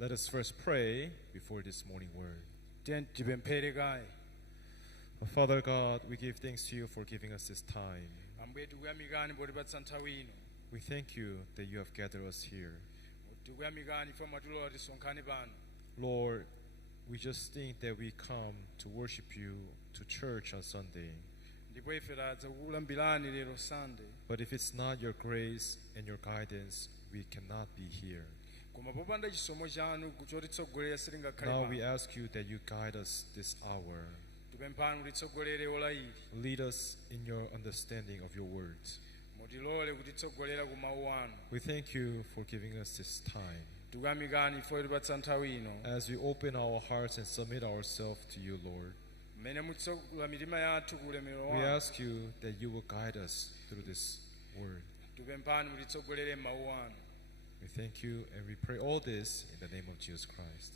Let us first pray before this morning word. Father God, we give thanks to you for giving us this time. We thank you that you have gathered us here. Lord, we just think that we come to worship you to church on Sunday. But if it's not your grace and your guidance, we cannot be here. Now we ask you that you guide us this hour. Lead us in your understanding of your words. We thank you for giving us this time. As we open our hearts and submit ourselves to you, Lord, we ask you that you will guide us through this word. We thank you and we pray all this in the name of Jesus Christ.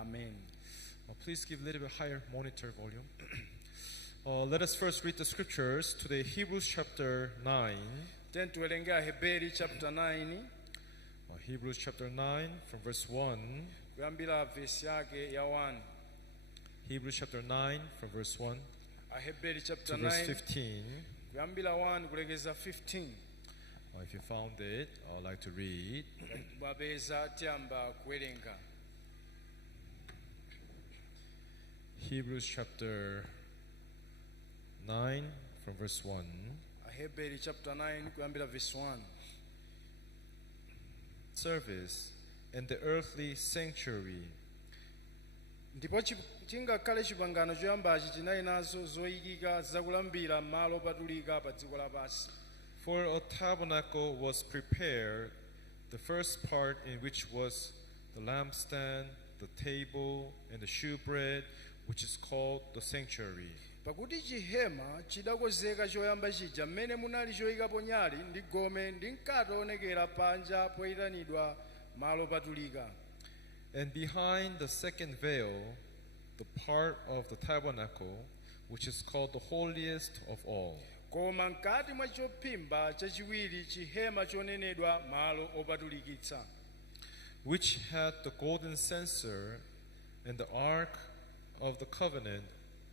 Amen. Please give a little bit higher monitor volume. Let us first read the scriptures. Today, Hebrews chapter 9. Hebrews chapter 9 from verse 1. Hebrews chapter 9 from verse 1 to verse 15. If you found it, I would like to read. Hebrews chapter 9 from verse 1. Service in the earthly sanctuary. Ndipo chingakhale chipangano choyambachi chinali nazo zoyikika zakulambira m'malo opatulika pa dziko lapansi. For a tabernacle was prepared, the first part in which was the lampstand, the table, and the shewbread, which is called the sanctuary. Pakuti chihema chidakonzeka choyamba chija mmene munali choyikapo nyali ndi gome ndi mkate woonekera panja poyitanidwa malo opatulika. And behind the second veil, the part of the tabernacle, which is called the holiest of all, koma mkati mwa chophimba chachiwiri chihema chonenedwa malo opatulikitsa, which had the golden censer and the ark of the covenant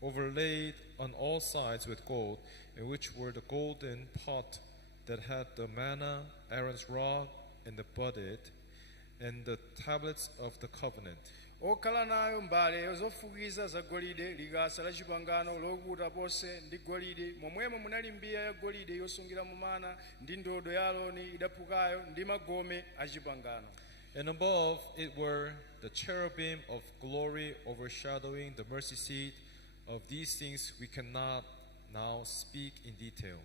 overlaid on all sides with gold, in which were the golden pot that had the manna, Aaron's rod, and the budded, and the tablets of the covenant. okhala nayo mbale zofukiza zagolide, likasa la chipangano lokuta pose ndi golide, momwemo munali mbiya ya golide yosungira mana ndi ndodo ya Aaroni idaphukayo ndi magome a chipangano. And above it were the cherubim of glory overshadowing the mercy seat. Of these things we cannot now speak in detail.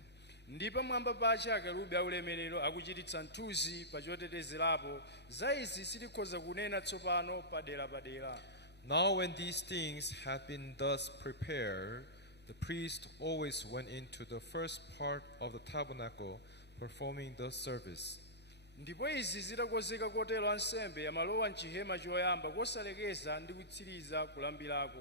Ndipo mwamba pache akerubi aulemerero akuchititsa nthuzi pa chotetezerapo, za izi sitikhoza kunena tsopano padera. Now when these things had been thus prepared, the priest always went into the first part of the tabernacle, performing the service. Ndipo izi zitakonzeka kotero ansembe amalowa mchihema choyamba kosalekeza ndi kutsiriza kulambirako.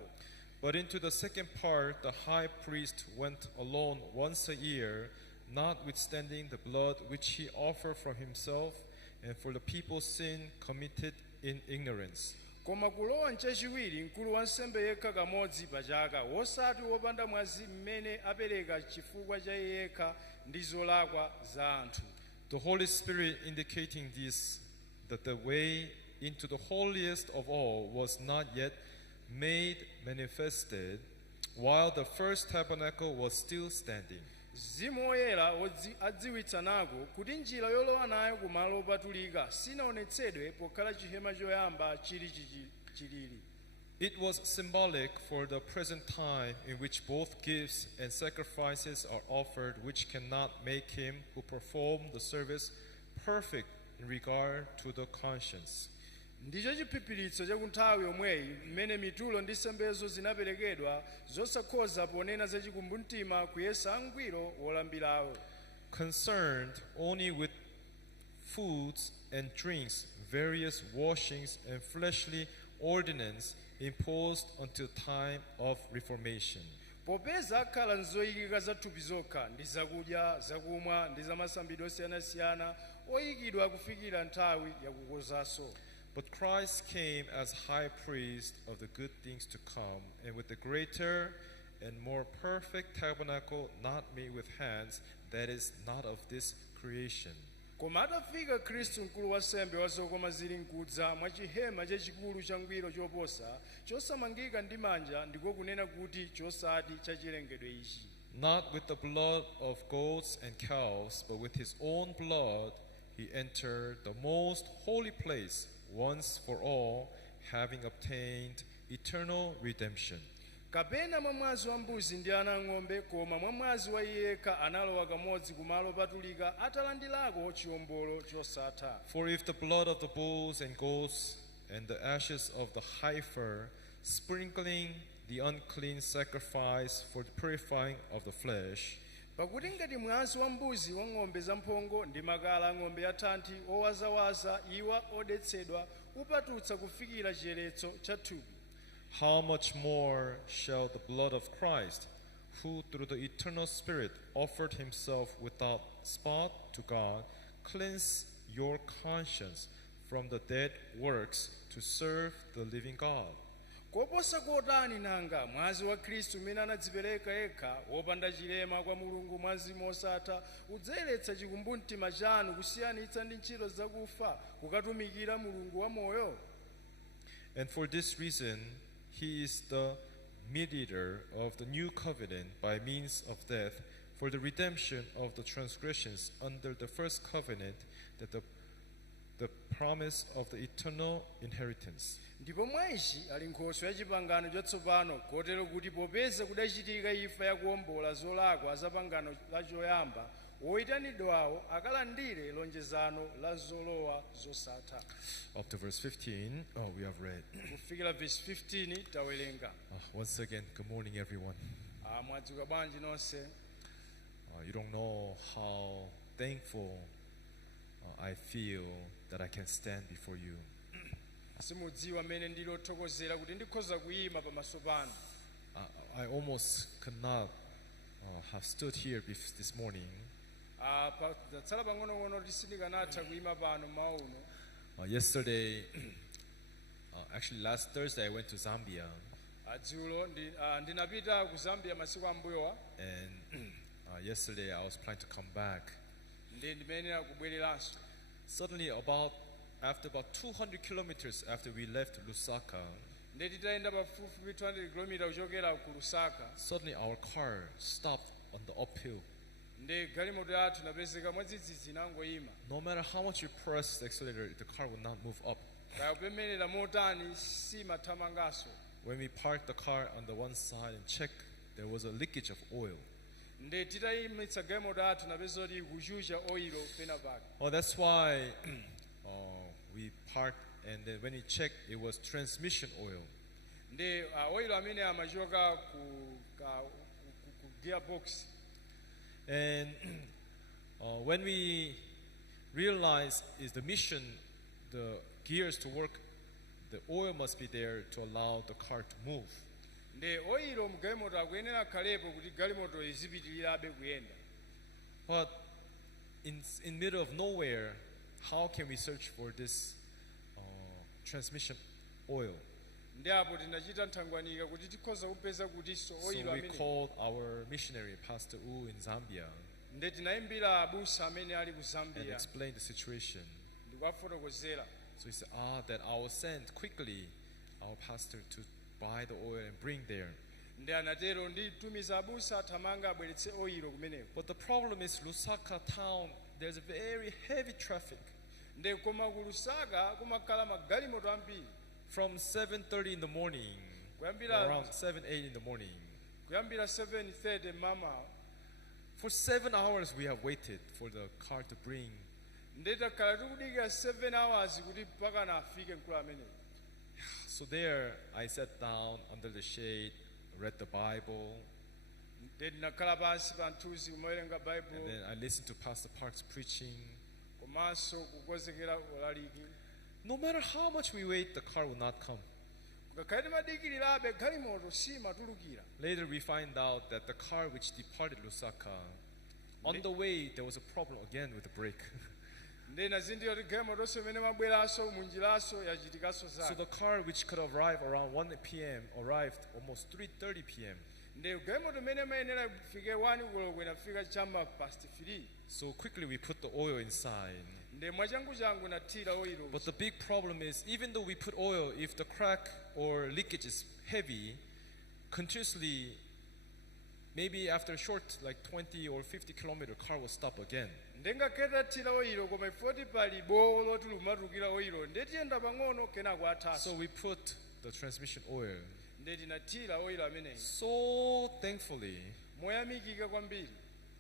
But into the second part the high priest went alone once a year, notwithstanding the blood which he offered from himself and for the people's sin committed in ignorance. Koma kulowa mchachiwiri mkulu wa nsembe yekha kamodzi pa chaka, wosati wopanda mwazi mmene apereka chifukwa cha yekha ndi zolakwa za anthu. The Holy Spirit indicating this, that the way into the holiest of all was not yet made manifested, while the first tabernacle was still standing. Mzimu Woyera adziwitsanako kuti njira yolowa nayo ku malo opatulika sinaonetsedwe pokhala chihema choyamba chilili. It was symbolic for the present time in which both gifts and sacrifices are offered, which cannot make him who performed the service perfect in regard to the conscience. Ndicho chiphiphiritso cha kunthawi yomweyi mmene mitulo ndi nsembezo zinaperekedwa zosakhoza ponena za chikumbumtima kuyesa angwiro wolambirawo. Concerned only with foods and drinks, various washings and fleshly ordinance imposed until time of Reformation. popeza akhala nzoyikika za thupi zokha ndi zakudya zakumwa ndi zamasambidwe osiyanasiyana oyikidwa kufikira nthawi yakukonzanso. But Christ came as high priest of the good things to come, and with the greater and more perfect tabernacle not made with hands, that is not of this creation. Koma atafika Khristu mkulu wa nsembe wa zokoma zili nkudza mwa chihema chachikulu changwiro choposa chosamangika ndi manja, ndiko kunena kuti chosati cha chilengedwe ichi. Not with the blood of goats and calves, but with his own blood he entered the most holy place once for all, having obtained eternal redemption. Kapena mwa mwazi wa mbuzi ndi ana ng'ombe, koma mwa mwazi wa yekha analowa kamodzi kumalo patulika atalandilako chiwombolo chosatha. For if the blood of the bulls and goats and the ashes of the heifer, sprinkling the unclean sacrifice for the purifying of the flesh, Pakuti ngati mwazi wa mbuzi wa ng'ombe zamphongo ndi makala ng'ombe ya thanthi owazawaza iwa odetsedwa upatutsa kufikira chiyeretso cha thupi, how much more shall the blood of Christ, who through the eternal Spirit offered himself without spot to God, cleanse your conscience from the dead works to serve the living God. koposa kotani nanga mwazi wa Khristu umene anadzipereka yekha wopanda chilema kwa Mulungu mwa Mzimu osatha udzayeretsa chikumbumtima chanu kusiyanitsa ndi ntchito zakufa kukatumikira Mulungu wa moyo. And for this reason, he is the mediator of the new covenant by means of death, for the redemption of the transgressions under the first covenant, that the promise of the eternal inheritance. Ndipo mwa ichi ali nkhoswe ya pangano chatsopano, kotero kuti popeza kudachitika imfa yakuwombola zolakwa za pangano lachoyamba, oyitanidwawo akalandire lonjezano la zolowa zosatha. Up to verse 15, we have read. Kufikira verse 15 tawerenga. Once again, good morning, everyone. Mwadzuka bwanji nonse. You don't know how thankful I feel that I can stand before you. Simudziwa mmene ndili othokozera kuti ndikhoza kuyima pamaso panu. I almost could not have stood here this morning. Patsala pang'ono-pang'ono kuti sindikanatha kuyima pano mmawa uno. Yesterday, actually last Thursday, I went to Zambia. Dzulo ndinapita ku Zambia masiku ambuyowa. And yesterday I was planning to come back. Ndimayenera kubwereranso. Suddenly, after about 200 kilometers after we left Lusaka, Ndititaenda pafupi 200 km kuchokera ku Lusaka. Suddenly our car stopped on the uphill. Ndi galimoto yathu napezeka mwadzidzidzi nangoyima. No matter how much you press the accelerator, the car would not move up. Kakupemerera motani simathamangaso. When we parked the car on the one side and checked, there was a leakage of oil. Ndi titayimitsa galimoto yathu napeza kuti kuchucha oilo pena pake. Oh, that's why we parked, and then when we checked, it was transmission oil. Ndi oilo amene amachoka ku gearbox. And when we realized is the mission, the gears to work, the oil must be there to allow the car to move. Ndi oilo mu galimoto akuyenera khalepo kuti galimoto izipitirirabe kuyenda. But in middle of nowhere, how can we search for this transmission oil? Ndi apo tinachita nthangwanika kuti tikhoza kupeza kutiso So oilo we amene. called our missionary, Pastor U in Zambia, Ndi tinayimbira abusa amene ali ku and Zambia. explained the situation. Ndikuwafotokozera. So he said, that I will send quickly our pastor to buy the oil and bring there. Ndi anatero nditumiza abusa athamanga abweretse oilo kumeneko. But the problem is Lusaka town, there's a very heavy traffic. Ndi koma ku Lusaka kumakhala magalimoto ambiri. From 7:30 in the morning, around 7, 8 in the morning. Kuyambira 7:30 mama. For 7 hours we have waited for the car to bring. Ndi takhala tikudikira 7 hours kuti mpaka afike mkulu ameneyo. So there I sat down under the shade, read the Bible, Ndi ndinakhala pansi pa mthunzi kumawerenga and Bible. then I listened to Pastor Park's preaching. Komanso kukonzekera ulaliki. No matter how much we wait, the car will not come. Ngakhale timadikirirabe galimoto simatulukira. Later we find out that the car which departed Lusaka, on the way there was a problem again with the brake. nde nazindikira kuti galimoto imene mabweranso munjiraso yachitikaso So zake. the car which could arrive around 1 p.m. arrived almost 3:30 p.m. Nde galimoto imene mayenera kufike 1 koloko inafika chama past 3. So quickly we put the oil inside. Nde mwachangu nathira oilo. But the big problem is, even though we put oil, if the crack or leakage is heavy, continuously, maybe after a short, like 20 or 50 kilometer, car will stop again. Ndengakhetha thira oilo koma ifoti pali bowo loti lumatukira oilo ndetiyenda pang'ono kenako athaso. So we put the transmission oil. Nde tinathira oilo ameneyi. So thankfully, Moyamikika kwambiri.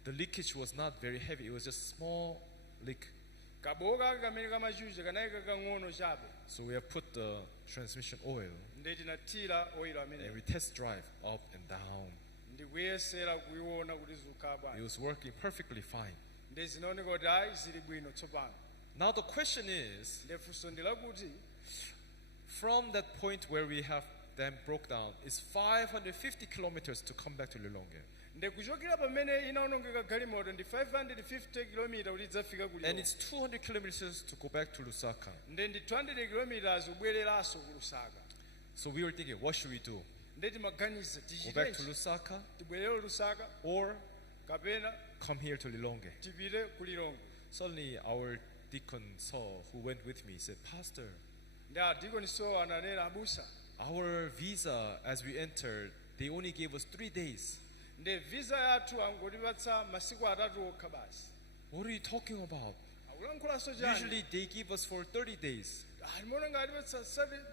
the leakage was not very heavy. It was just small leak. Kabowo kake kamene kamachucha kanali kakang'ono chabe. So we have put the transmission oil Nde tinathira oilo and ameneyi. we test drive up and down. Ndikuyesera kuiona kuti zikukhala It bwanji. was working perfectly fine. Nde zinaoneka kuti ayi zili bwino tsopano. Now the question is, Nde funso ndilakuti from that point where we have them broke down, is 550 kilometers to come back to Lilongwe. nde kuchokera pamene inaonongeka galimoto ndi 550 km kuti idzafika ku And Lilongwe. it's 200 kilometers to go back to Lusaka. Nde ndi 200 km ubwereranso ku Lusaka. So we were thinking, what should we do? Nde timaganiza Go back to tichitenji Lusaka tibwerere Lusaka or kapena come here to Lilongwe? tipite ku Lilongwe. Suddenly our deacon Saul, who went with me, said, Pastor, Nde adikoni Sowa ananena abusa. our visa as we entered, they only gave us 3 days. Nde visa yathu angotipatsa masiku atatu okha basi. What are you talking about? Akulankhulanso chani? Usually they give us for 30 days. Alimona ngati patsa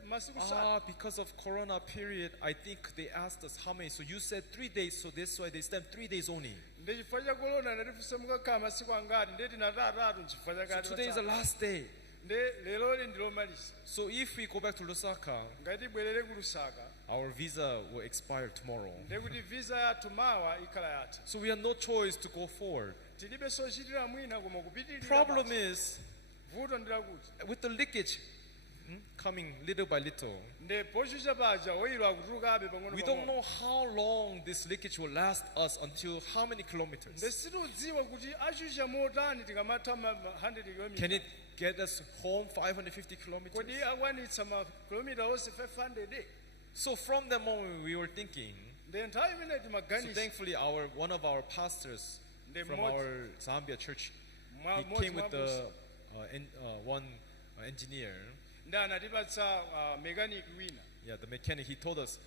masiku sati. Because of Corona period, I think they asked us how many. So you said 3 days, so that's why they stamped 3 days only. Nde chifukwa cha corona anatifunsa mukakhala masiku angati nde tinatatu nchifukwa So chakati. today is the last day. Nde lero ndi lomaliza. So if we go back to Lusaka, Ngati bwerere ku Lusaka our visa will expire tomorrow. nde kuti visa yathu mawa ikhala yatha. So we have no choice to go forward. Tilibe sochitira mwina koma kupitirira. Problem basi. is, Vuto ndilakuti. with the leakage coming little by little, Nde pochucha paja oilo akutulukabe pang'ono we don't pang'ono. know how long this leakage will last us until how many Nde kilometers. sitiudziwa kuti achucha motani tikamatha 100 km. Can it get us home 550 kilometers? Kodi akwanitsa makilomita onse 500. So from the moment we were thinking, Nde nthawi imene so timaganiza. thankfully one of our pastors Nde from mmodzi- our Zambia church, he mmodzi came with mwa abusa. one engineer. Nde anatipatsa mechanic wina. Yeah, the mechanic, he told us,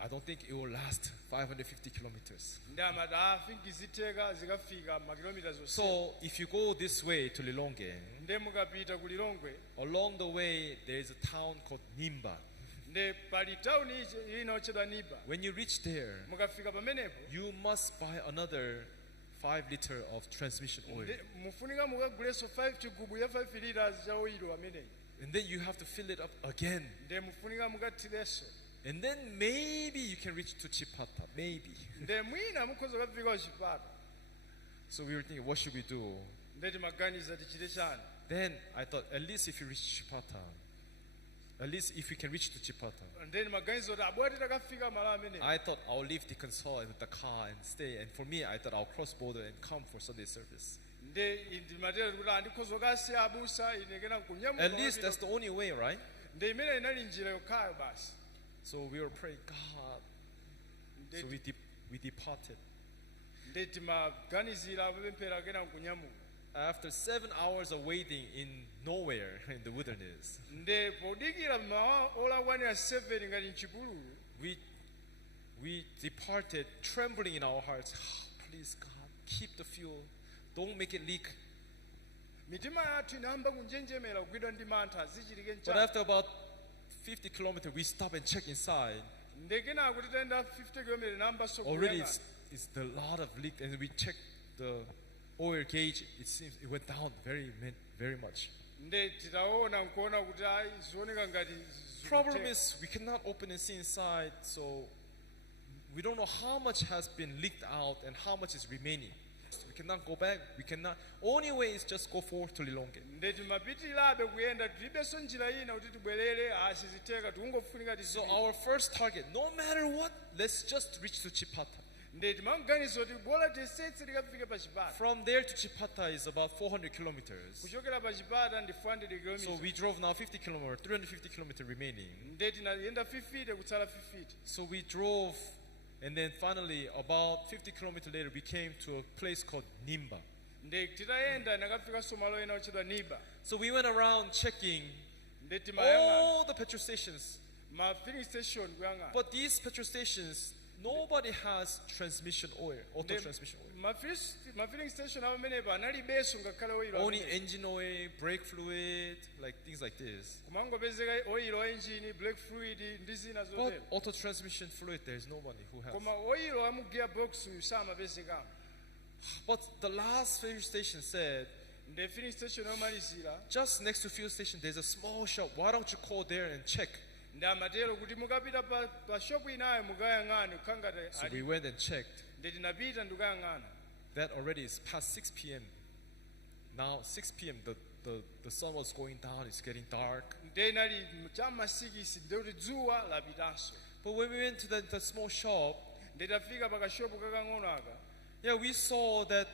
I don't think it will last 550 kilometers. Nde amati afinki zitheka zikafika makilomita zonse. So if you go this way to Lilongwe, Nde mukapita ku Lilongwe. along the way there is a town called Nimba. Nde pali town ina otchedwa Niba. When you reach there, Mukafika pamenepo. you must buy another 5 liter of transmission oil. Nde mufunika mukaguleso 5 chigubu ya 5 liters cha oilo ameneyi. And then you have to fill it up again. Nde mufunika mukathireso. And then maybe you can reach to Chipata. Maybe. Nde mwina mukhoza kufika ku Chipata. So we were thinking, what should we do? Nde timaganiza tichite chani. Then I thought, at least if you reach Chipata, at least if we can reach to Chipata, Nde timaganiza kuti abwati takafika malo ameneyi. I thought I'll leave the console with the car and stay. And for me, I thought I'll cross border and come for Sunday service. Nde ndimatera kuti andikhoza kukasiya abusa ine kena kunyamuka. At least that's the only way, right? Nde imene inali njira yokhayo basi. So we were praying, God. So we departed. Nde timaganizira apemphera kena kunyamuka. After 7 hours of waiting in nowhere in the wilderness, Nde podikira ola kwanira 7 ngati mchipululu. we departed trembling in our hearts. Please, God, keep the fuel. Don't make it leak. Mitima yathu inayamba kunjenjemera kugwidwa ndi mantha azichitike But nchani. after about 50 kilometers, we stop and check inside. Nde kenako titenda 50 km inayamba Already sokuyang'ana. it's a lot of leak, and we checked the oil gauge. It seems it went down very much. Nde titaona nkuona kuti ayi zioneka ngati Problem zikuteka. is we cannot open and see inside, so we don't know how much has been leaked out and how much is remaining. We cannot go back. We cannot. Only way is just go forward to Lilongwe. Nde timapitirabe kuyenda tilibenso njira ina kuti tibwerere asiziteka tikungofunika So tizipita. our first target, no matter what, let's just reach to Chipata. ndeti manganizo kuti bola tisetse likafike pa chipata From there to Chipata is about 400 kilometers. kuchokera pa chipata ndi 400 So km we drove now 50 kilometers, 350 kilometers remaining. ndeti nayenda 50 kutsala 50 So we drove, and then finally, about 50 kilometers later, we came to a place called Nimba. ndeti titayenda nakafika malo ena otchedwa Niba So we went around checking ndeti mayang'ana all the petrol stations. ma filling station kuyang'ana But these petrol stations, nobody has transmission oil, auto Ndi- transmission oil. ma filling station amenepa analibenso ngakhale oil Only amene. engine oil, brake fluid, like things like this. kumangopezeka oil wa engine brake fluid ndi zina But zotero auto transmission fluid, there's nobody who has. koma oil wa mu gearbox samapezekamo But the last fuel station said, ndi filling station yomalizira just next to fuel station, there's a small shop. Why don't you call there and check? ndi amatero kuti mukapita pa shop inayo mukayang'ane kukhangati So we went and checked. ndeti napita ndikuyang'ana That already is past 6 p.m. Now 6 p.m. The sun was going down. It's getting dark. ndenali chamma 6 ndikuti dzuwa lapitanso But when we went to the small shop, nditafika pa kashopu kakang'ono aka yeah, we saw that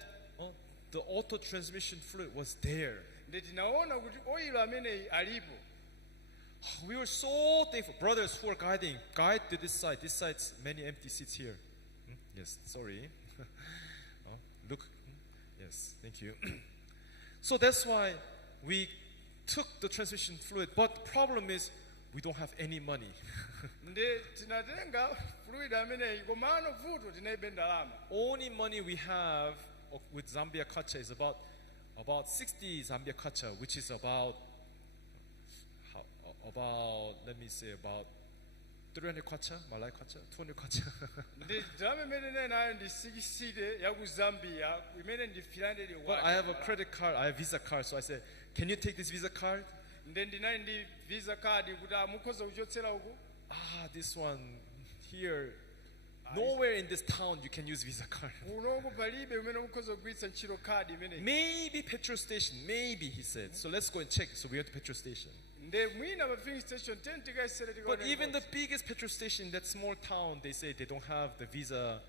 the auto transmission fluid was there. ndeti naona kuti oil ameneyi alipo We were so thankful. Brothers who are guiding, guide to this side. This side's many empty seats here. Yes, sorry. Oh, look. Yes, thank you. So that's why we took the transmission fluid. But the problem is we don't have any money. nde tinatenga fluid ameneyi komano vuto tinaibe ndalama Only money we have with Zambia kwacha is about 60 Zambia kwacha, which is about let me say about 300 kwacha, Malay kwacha, 200 kwacha. ndi ndalama imene nayo ndi 60 ya ku Zambia imene ndi 300 But I have a credit card, I have Visa card, so I said, can you take this Visa card? nde ndinali ndi visa card kuti mukhoza kuchotsera uku This one here, nowhere in this town you can use Visa card. unoku palibe umene mukhoza kugwiritsa ntchito card imeneyi Maybe petrol station, maybe, he said. So let's go and check. So we went to petrol station. nde mwina pa filling station ten tikayesere But even the biggest petrol station in that small town, they say they don't have the Visa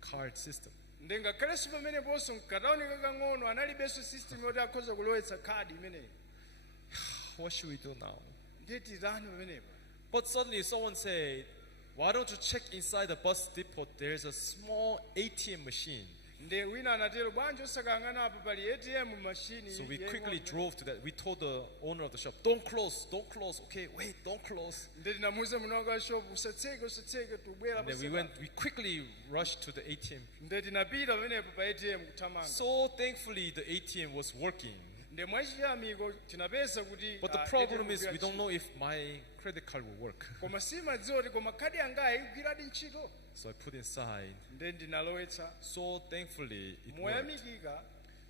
card system. nde ngakhalenso pameneponso mkatauni kakang'ono analibenso system yoti akhoza kulowetsa card imeneyi What should we do now? ndiye titani pamenepo But suddenly someone said, why don't you check inside the bus depot? There's a small ATM machine. nde wina anatero bwanji osakang'anapo pali ATM machine So we quickly drove to that. We told the owner of the shop, don't close, don't close. Okay, wait, don't close. nde tinamuwuza munawo ka shop usatseke tubwera And then we quickly rushed to the ATM. nde tinapita pamenepo pa ATM kuthamanga So thankfully the ATM was working. nde mwachiyamiko tinapeza kuti But the problem is we don't know if my credit card will work. koma simadziwa kuti koma khadi yangayi igwiradi ntchito So I put inside. nde ndinalowetsa So thankfully it worked. moyamikika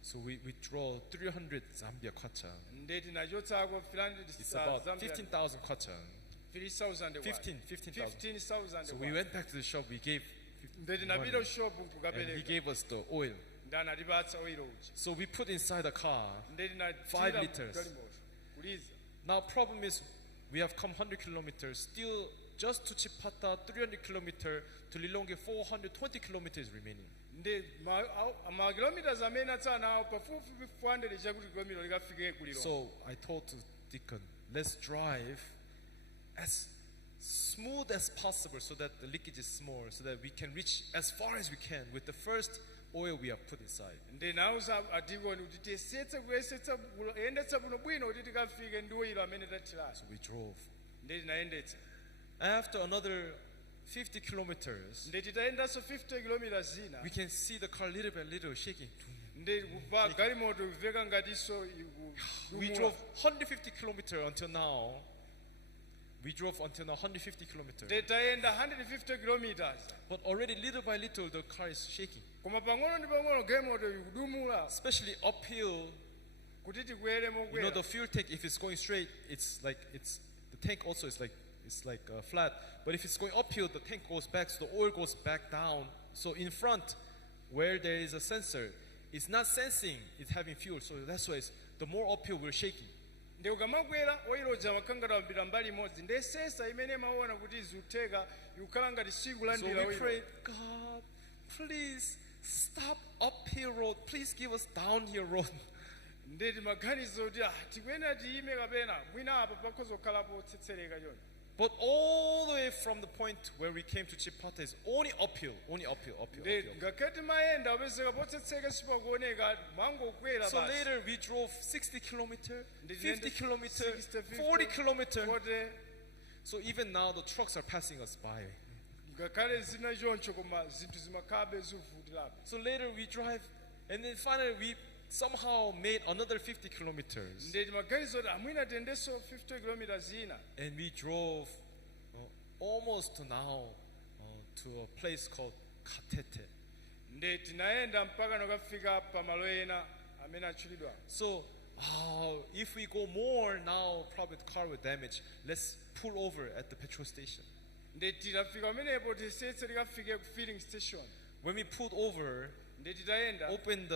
So we draw 300 Zambia kwacha. nde tinachotsako It's about 15,000 kwacha. 15,000 15,000. So we went back to the shop. We gave nde 15 tinapita money, kushopu and he kukapereka gave us the oil. nde anatipatsa oil uja So we put inside the car. nde 5 liters. kuliza Now problem is we have come 100 kilometers. Still just to Chipata 300 kilometers, to Lilongwe 420 kilometers remaining. nde makilometers amene atsanawo pafupi 400 chakuti kilomita likafike kuliro So I told to Deacon, let's drive as smooth as possible so that the leakage is small, so that we can reach as far as we can with the first oil we have put inside. nde nauza adikoni kuti tiyesetse kuyesetsa yendetsa bwino bwino kuti tikafike ndi oil amene tathirazo So we drove. nde tinayendetsa After another 50 kilometers, nde titayendanso 50 kilometers zina we can see the car little by little shaking. nde kuva galimoto kuveka ngatiso We drove 150 kilometers until now. We drove until now 150 kilometers. nde tayenda 150 kilometers But already little by little the car is shaking. koma pang'ono ndi pang'ono galimoto ikudumula Especially uphill. kuti tikwere You know mokwera the fuel tank, if it's going straight, the tank also is like flat. But if it's going uphill, the tank goes back, so the oil goes back down. So in front, where there is a sensor, it's not sensing it's having fuel. So that's why the more uphill we're shaking. nde ukamakwera oyiloja makangata wambira mbali imodzi nde sesa imene maona kuti zikutheka ikukhala ngati So sikulandira we oyilo. prayed, God, please stop uphill road. Please give us downhill road. nde timaganiza kuti tikuyenera tiyime kapena mwina apo pakhoza kukhalapo tsetsereka choncho. But all the way from the point where we came to Chipata is only uphill, only uphill, uphill, nde uphill. ngakhale timayenda apezeka potsetseka sipakuoneka mangokwera So basi. later we drove 60 kilometers, Did 50 you kilometers, 60, 40 kilometers. Kote So even now the trucks are passing us by. ngakhale zina choncho koma zinthu zimakhabe zivutirabe. So later we drive, and then finally we somehow made another 50 kilometers. nde timaganiza kuti amwina tiyendenso 50 km zina. And we drove almost now to a place called Katete. nde tinayenda mpaka nokafika pamalo ena amene atchulidwa. So if we go more now, probably the car will damage. Let's pull over at the petrol station. nde titafika pamenepo tisetse tikafike ku filling station. When we pulled over, nde titayenda open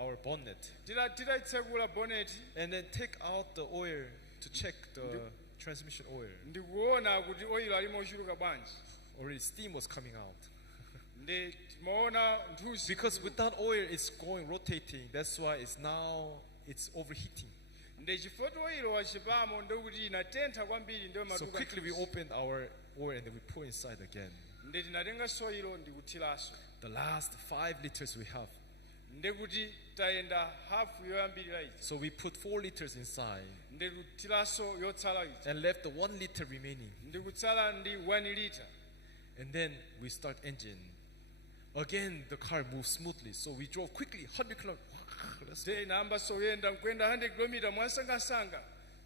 our bonnet, titayitsekula bonnet and then take out the oil to check the transmission oil. ndikuona kuti oyilo alimo ochuluka bwanji. Already steam was coming out. nde timaona nthusi Because with that oil, it's going rotating. That's why it's overheating. nde chifukwa oyilo wachipamo ndekuti inatentha kwambiri ndio So matuka quickly we nthusi. opened our oil and then we pour inside again. nde tinatenga soyilo ndikuthiranso. The last 5 liters we have. ndekuti tayenda hafu yoyambirira ichi. So we put 4 liters inside ndikuthiranso yotsala ichi. and left the 1 liter remaining. ndikutsala ndi 1 liter. And then we start engine. Again, the car moves smoothly. So we drove quickly, 100 kilometers. Let's go. nde inayamba soyenda nkwenda 100 km mwasangasanga.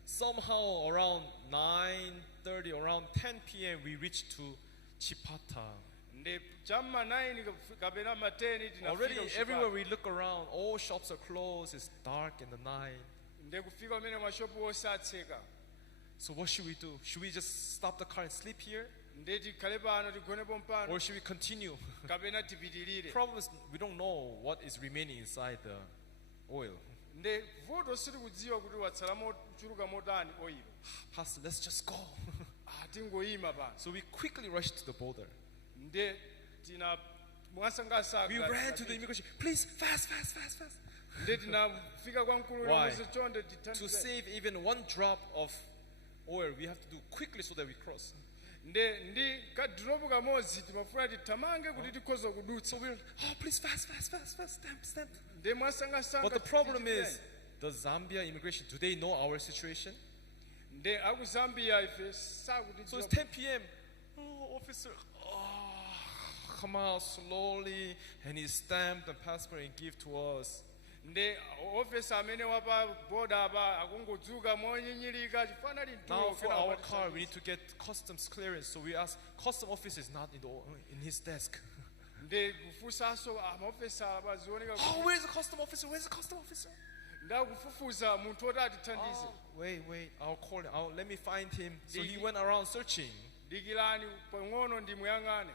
Somehow around 9:30, around 10 p.m., we reached to Chipata. nde chamma 9 kapena ma 10 Already tinafika everywhere kuchipata. we look around, all shops are closed. It's dark in the night. nde kufika pamene mashopu osatseka. So what should we do? Should we just stop the car and sleep here? nde tikhale pano tigonepo mpano Or should we continue? kapena tipitirire. Problem is we don't know what is remaining inside the oil. nde vuto sitikudziwa kuti watsalamo chuluka motani oyilo. Pastor, let's just go. tingoyima pano. So we quickly rushed to the border. nde tina mwasangasanga. We ran to the immigration. Please, fast, fast, fast, fast. nde tinafika kwa mkulu Why? ulimuzi chonde To tithandize. save even 1 drop of oil, we have to do quickly so that we cross. nde ndi kadropu kamodzi timafuna tithamange kuti tikhoza kudutsa. So we're, please, fast, fast, fast, fast, stamp, stamp. nde mwasangasanga. But the problem tichiteni. is, the Zambia immigration, do they know our situation? nde aku Zambia ife So sakutidziwa. it's 10 p.m. Oh, officer, come out slowly. And he stamped the passport and give to us. nde officer amene wapa boda apa akungodzuka monyinyirika chifana Now for our lintulo. car, we need to get customs clearance. So we ask, custom officer is not in his desk. nde kufusaso amaofisa abazioneka Oh, where's the custom officer? Where's the custom officer? ndakufufuza munthu oti atithandize. Wait, I'll call him. Let me find him. So he went around searching. dikilani pang'ono ndimuyang'ane.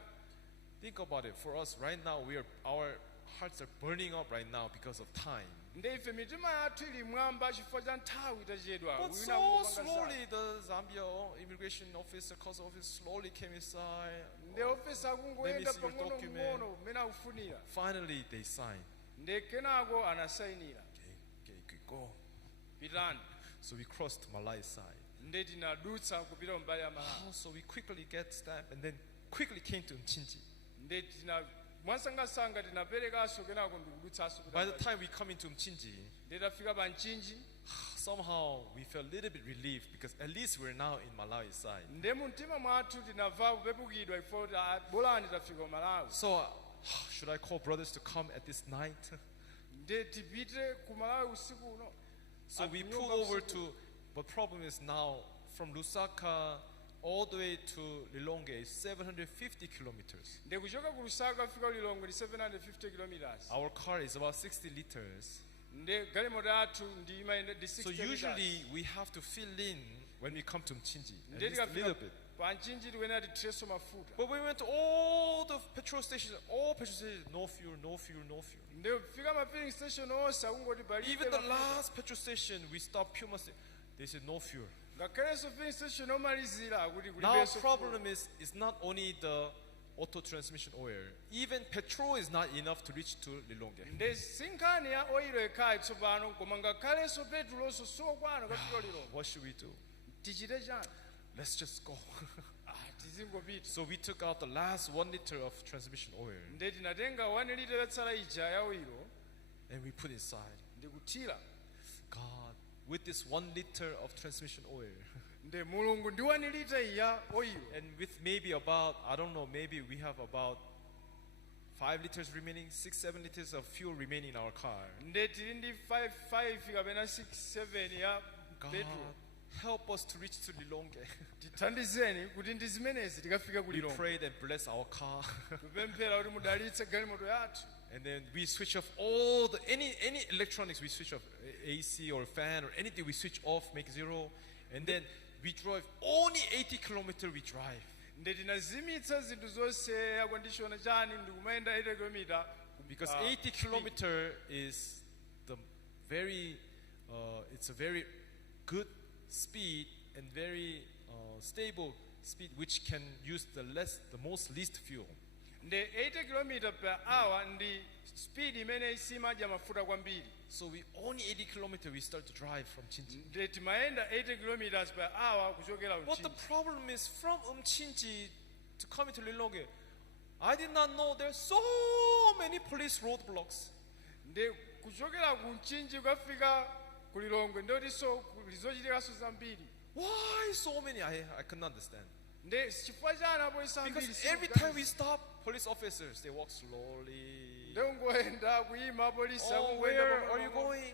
Think about it. For us right now, our hearts are burning up right now because of time. nde ife mitima yathu ili mwamba chifukwa cha nthawi itachedwa. But Wina so akupanga slowly, the Zambia immigration officer, custom officer, slowly came inside. nde ofisa akungoyenda see your pang'ono document. mng'ono mmene akufunira. Finally, they signed. nde kenako anasayinira. Okay, go. pitani. So we crossed Malawi side. nde tinadutsa kupita mbali ya Malawi. So we quickly get stamped and then quickly came to Mchinji. nde tina mwasangasanga tinaperekaso kenako ndikudutsaso. By the time we come into Mchinji, nde tafika pa Mchinji. somehow we felt a little bit relieved because at least we're now in Malawi side. nde mumtima mwathu tinamva kupepukidwa ifo bolani tafika ku Malawi. So should I call brothers to come at this night? nde tipite ku Malawi usiku uno. So we Atinyonga pull over usiku. to, but problem is now from Lusaka all the way to Lilongwe is 750 kilometers. nde kuchoka ku Lusaka kufika Lilongwe ndi 750 kilometers. Our car is about 60 liters. nde galimoto yathu ndi imayenda ndi So 60 usually we have to fill in when we come to Mchinji, at nde least a little tikafika bit. pa Mchinji tikuyenera tithireso mafuta. But we went to all the petrol stations, no fuel, no fuel, no fuel. nde kufika ma filling station onse akungoti palibe Even the mafuta. last petrol station we stopped, Puma, They said no fuel. ngakhalenso filling station omalizira akuti Now kulibenso problem is it's not only the auto transmission oil. Even petrol is not enough to reach to Lilongwe. nde sinkhani ya oyilo ekhayi tsopano koma ngakhalenso petulonso sokwana kafika Lilongwe What should we do? tichite chani Let's just go. tizingopita So we took out the last 1 liter of transmission oil nde tinatenga 1 lita yatsala ija ya oyilo and we put inside. ndikuthira God, with this 1 liter of transmission oil, nde mulungu ndi 1 lita ya oyilo and with maybe about, I don't know, maybe we have about 5 liters remaining, 6-7 liters of fuel remaining in our car. nde tili ndi 5 kapena 6-7 ya God, petrol help us to reach to Lilongwe. tithandizeni kuti ndi zimenezi tikafika ku We Lilongwe prayed and blessed our car. kupemphera kuti mudalitse galimoto yathu And then we switch off all the any electronics. We switch off AC or fan or anything. We switch off, make zero, and then we drive only 80 kilometers. We drive nde tinazimitsa zinthu zonse yakondishona chani ndikumayenda 80 kilomita because 80 kilometer is the very it's a very good speed and very stable speed which can use the most least fuel. nde 80 km per hour ndi speed imene isimadya mafuta kwambiri So we only 80 kilometers. We start to drive from Chinchi. nde timayenda 80 km per hour kuchokera But the Mchinji problem is from Chinchi to come to Lilongwe, I did not know there's so many police roadblocks. nde kuchokera ku Mchinji kukafika ku Lilongwe ndotinso lizochitikaso zambiri Why so many? I couldn't understand. nde chifukwa chani apolisi ambiri Because every time we stop, police officers, they walk slowly. nde ungoyenda kuyima apolisi Oh, where are you going?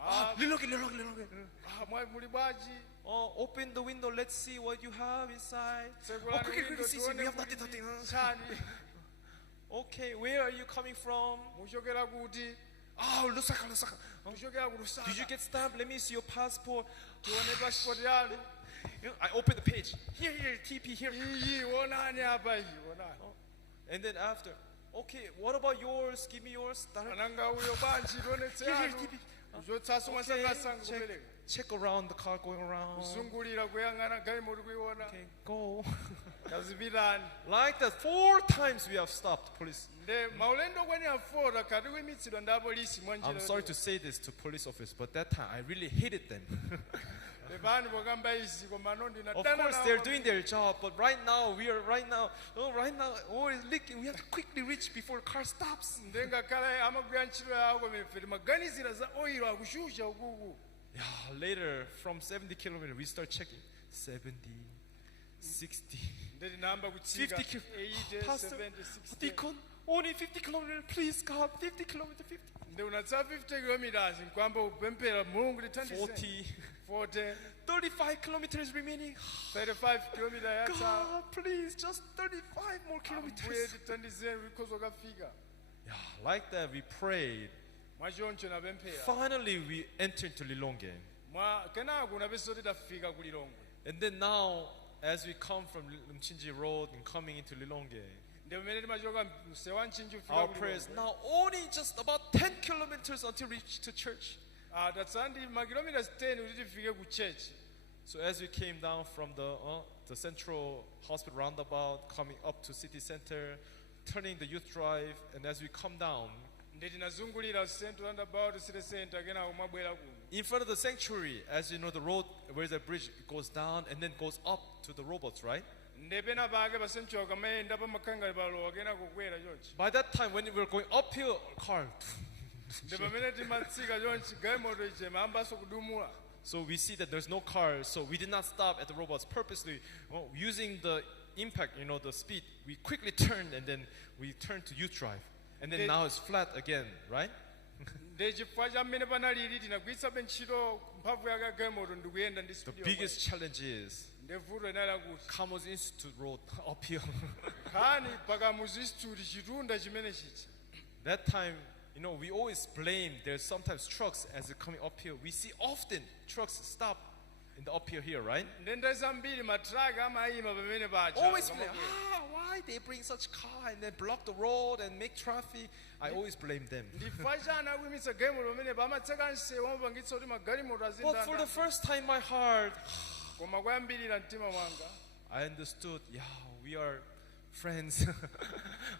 Ah, Lilongwe. muli bwanji Oh, open the window. Let's see what you have inside. Oh, Segulani quickly, window, see, we tione have kuti nothing. chani Okay, where are you coming from? muchokera kuti Oh, Lusaka. muchokera ku Did you Lusaka get stamped? Let me see your passport. tione passport yanu I open the page. Here, TP, here. iyi wonani apa iyi wonani And then after, okay, what about yours? Give me yours. ananga uyo banji tionetse Here, yanu TP. kuchotsaso Okay, mwasangasanga kupereka check around the car going around. kuzungulira kuyang'ana galimoto kuiona Okay, go. kazipitani Like that, 4 times we have stopped police. nde maulendo kwenye afota khati kuimitsidwa ndi apolisi mwa I'm njira sorry to say this to police officers, but that time I really hated them. pepani pokamba izi koma no Of ndinadana course, they're doing their job, but right now, we have to quickly reach before the car stops. ndengakhala amagwira ntchito yawo koma ife timaganizira za oyilo akushusha ukuku Yeah, later, from 70 kilometers, we start checking. 70, 60, nde tinayamba kutsika 50 80 Pastor, 70 60 Deacon, only 50 kilometers, please, God, 50 kilometers, 50. nde unatsa 50 kilometers nkwamba upemphera mulungu tithandize 40, 40 35 kilometers remaining. 35 kilometer yatsa God, please, just 35 more mbuye kilometers. tithandizeni likhozo kafika Yeah, like that, we prayed. mwachoncho napemphera Finally, we entered into Lilongwe. kenako unapesa kuti tafika ku Lilongwe And then now, as we come from Mchinji Road and coming into Lilongwe, nde pamene timachoka msewa Mchinji our kufika ku prayers Lilongwe now only just about 10 kilometers until we reach to church. tatsala ndi makilometers 10 kuti tifike ku church So as we came down from the central hospital roundabout, coming up to city center, turning the youth drive, and as we come down, nde tinazungulira central roundabout city center kenako mwabwera kuno in front of the sanctuary, as you know, the road where the bridge goes down and then goes up to the robots, right? nde pena pake pa central kamayenda pamakhangali palowa kenako kukwera chonchi By that time, when we were going uphill, car. nde pamene timatsika chonchi galimoto ije mayambanso kudumula So we see that there's no cars, so we did not stop at the robots purposely. Well, using the impact, the speed, we quickly turned and then we turned to youth drive. And then now it's flat again, right? nde chifukwa cha mmene panalili tinagwiritsabe ntchito mphamvu yake galimoto ndikuyenda ndi The speed biggest challenge is nde vuto inali kuti Kamuzu Institute Road uphill. khani pakamuzu institute chitunda chimene chichi That time, we always blame there's sometimes trucks as they're coming uphill. We see often trucks stop. in the uphill here, right? ndende zambiri matraki amayima pamene paja Always blame, ukamabwera. why they bring such car and then block the road and make traffic? I always blame them. ndifa chani akuyimitsa galimoto pamene pamatseka msewu amapangitsa kuti magalimoto But for the azindana first time, my heart, koma kuyambirira mtima mwanga I understood. Yeah, we are friends.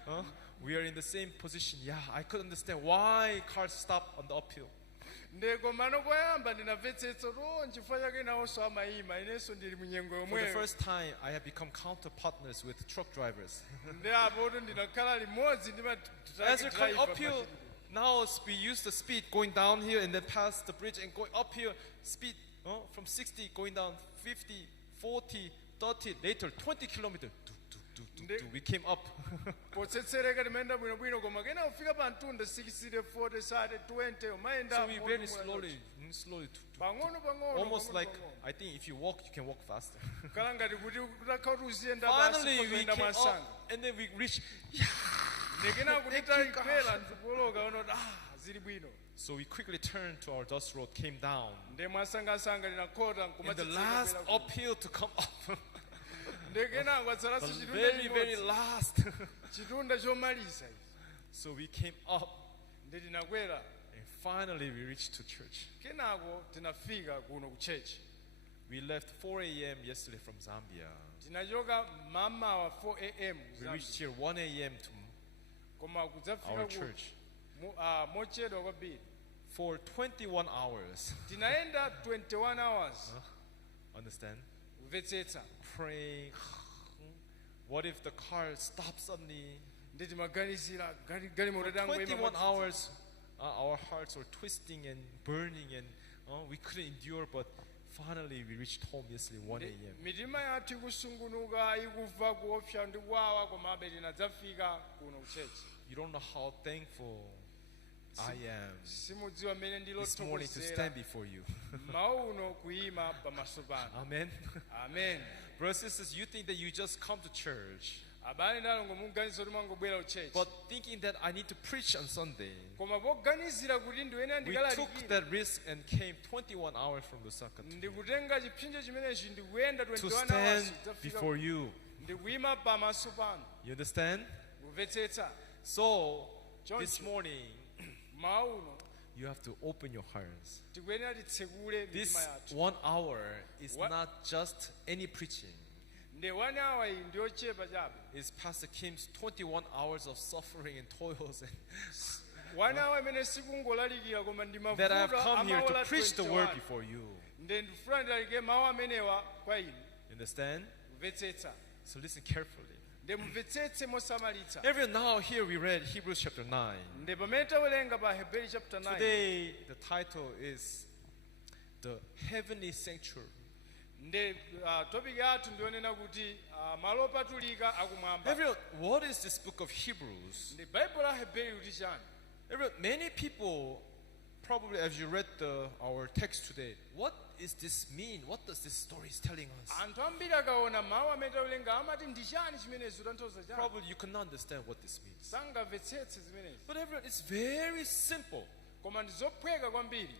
Huh? We are in the same position. Yeah, I could understand why cars stop on the uphill. ndekomano koyamba ndinamvetsetsa nchifukwa chake nawonso amayima inenso ndili munyengo For the yomweyo first time, I have become counter partners with truck drivers. ndi apoto ndinakhala limodzi ndi As we come driver uphill, now we use the speed going down here and then past the bridge and going up here. Speed from 60 going down 50, 40, 30, later 20 kilometers. We came up. potsetsereka timayenda bwinobwino koma kena kufika pa mtunda 60 40 30 20 umayenda So we very slowly. pang'ono pang'ono Almost pang'ono like, pang'ono. I think if you walk, you can walk faster. kala ngati kuti utakhala kuti uziyenda Finally, we kuyenda came mwansanga up and then we reached. ndikena kuti tayikwera nzikoloka unoti zili bwino So we quickly turned to our dust road, came down. ndi mwansangasanga linakhota In the last uphill to come up. ndekenako atsalaso The chitunda very, very chimodzi last. chitunda chomaliza ichi So we came up ndi tinakwera and finally we reached to church. kenako tinafika kuno ku chechi We left 4 a.m. yesterday from Zambia. tinachoka mamawa 4 am We reached here 1 a.m. to koma kudzafika our ku church mochedwa kwambiri for 21 hours. tinaenda 21 hours Understand? kumvetsetsa Praying. What if the car stops suddenly? ndi timaganizira galimoto For tango 21 hours, our hearts were twisting and burning, and we couldn't endure. But finally, we reached home yesterday 1 a.m. mitima yathu ikusungunuka ikubva kuopsa ndi kuwawa komabe tinadzafika kuno kuchechi You don't know how thankful I am simudziwa mmene this morning to ndilothokozera stand before you. mawu uno kuyima pamaso pano Amen. amen Brothers and sisters, you think that you just come to church, abale ndalongo mukuganiza kuti mwangobwera kuchechi but thinking that I need to preach on Sunday, koma poganizira kuti ndiwene we took ndikalalikira that risk and came 21 hours from Lusaka ndikutenga chipsinjo chimenechi ndikuyenda to 21 hours stand kudzafika before you. ndikuyima pamaso pano You understand? kumvetsetsa So, Choncho. this morning, mawu uno you have to open your hearts. tikuyenera titsekule This mitima yathu 1 hour is What? not just any preaching. ndi 1 hour iyi ndiyochepa chabe It's Pastor Kim's 21 hours of suffering and toils and 1 hour imene sikungolalikira koma ndi that I have mavuto come here to amaola preach the word 21 before you. nde ndifuna ndilalike mawu amenewa kwa inu You understand? kumvetsetsa So listen carefully. nde mumvetsetse mosamalitsa Every now here we read Hebrews chapter 9. nde pamene tawerenga pa hebrew chapter 9 Today the title is The Heavenly Sanctuary. nde topic yathu ndionena kuti malo opatulika akumwamba Everyone, what is this book of Hebrews? ndi baibulo la hebrew kuti chani Everyone, many people, probably as you read our text today, what is this mean? What does this story is telling us? anthu ambiri akaona mawu amene tawerenga amati ndi chani chimenechi tanthauza chani Probably you cannot understand what this means. sangamvetsetse zimenezi But everyone, it's very simple. koma ndi zophweka kwambiri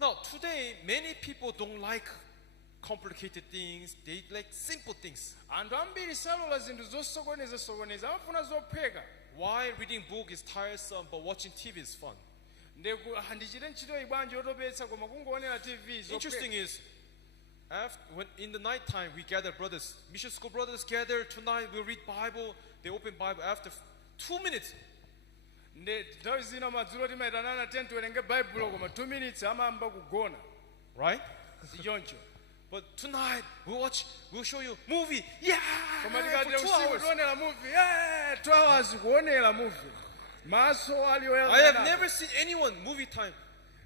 Now, today, many people don't like complicated things. They like simple things. anthu ambiri salola zinthu zosokoneza amafuna zophweka Why reading book is tiresome, but watching TV is fun? ndichite ntchito iyi bwanji yotopetsa koma kungoonera tv Interesting zophweka is, when in the night time we gather brothers, mission school brothers gather tonight. We read Bible. They open Bible after 2 minutes. nde nthawi zina madzulo timayitanana tenti tiwerenge baibulo koma 2 minutes amayamba kugona Right? sichoncho But tonight we'll show you movie. Yeah, koma for tikati 2 usiku hours. tionera movie 2 hours kuonera movie maso ali I have oyang'ana never seen anyone movie time.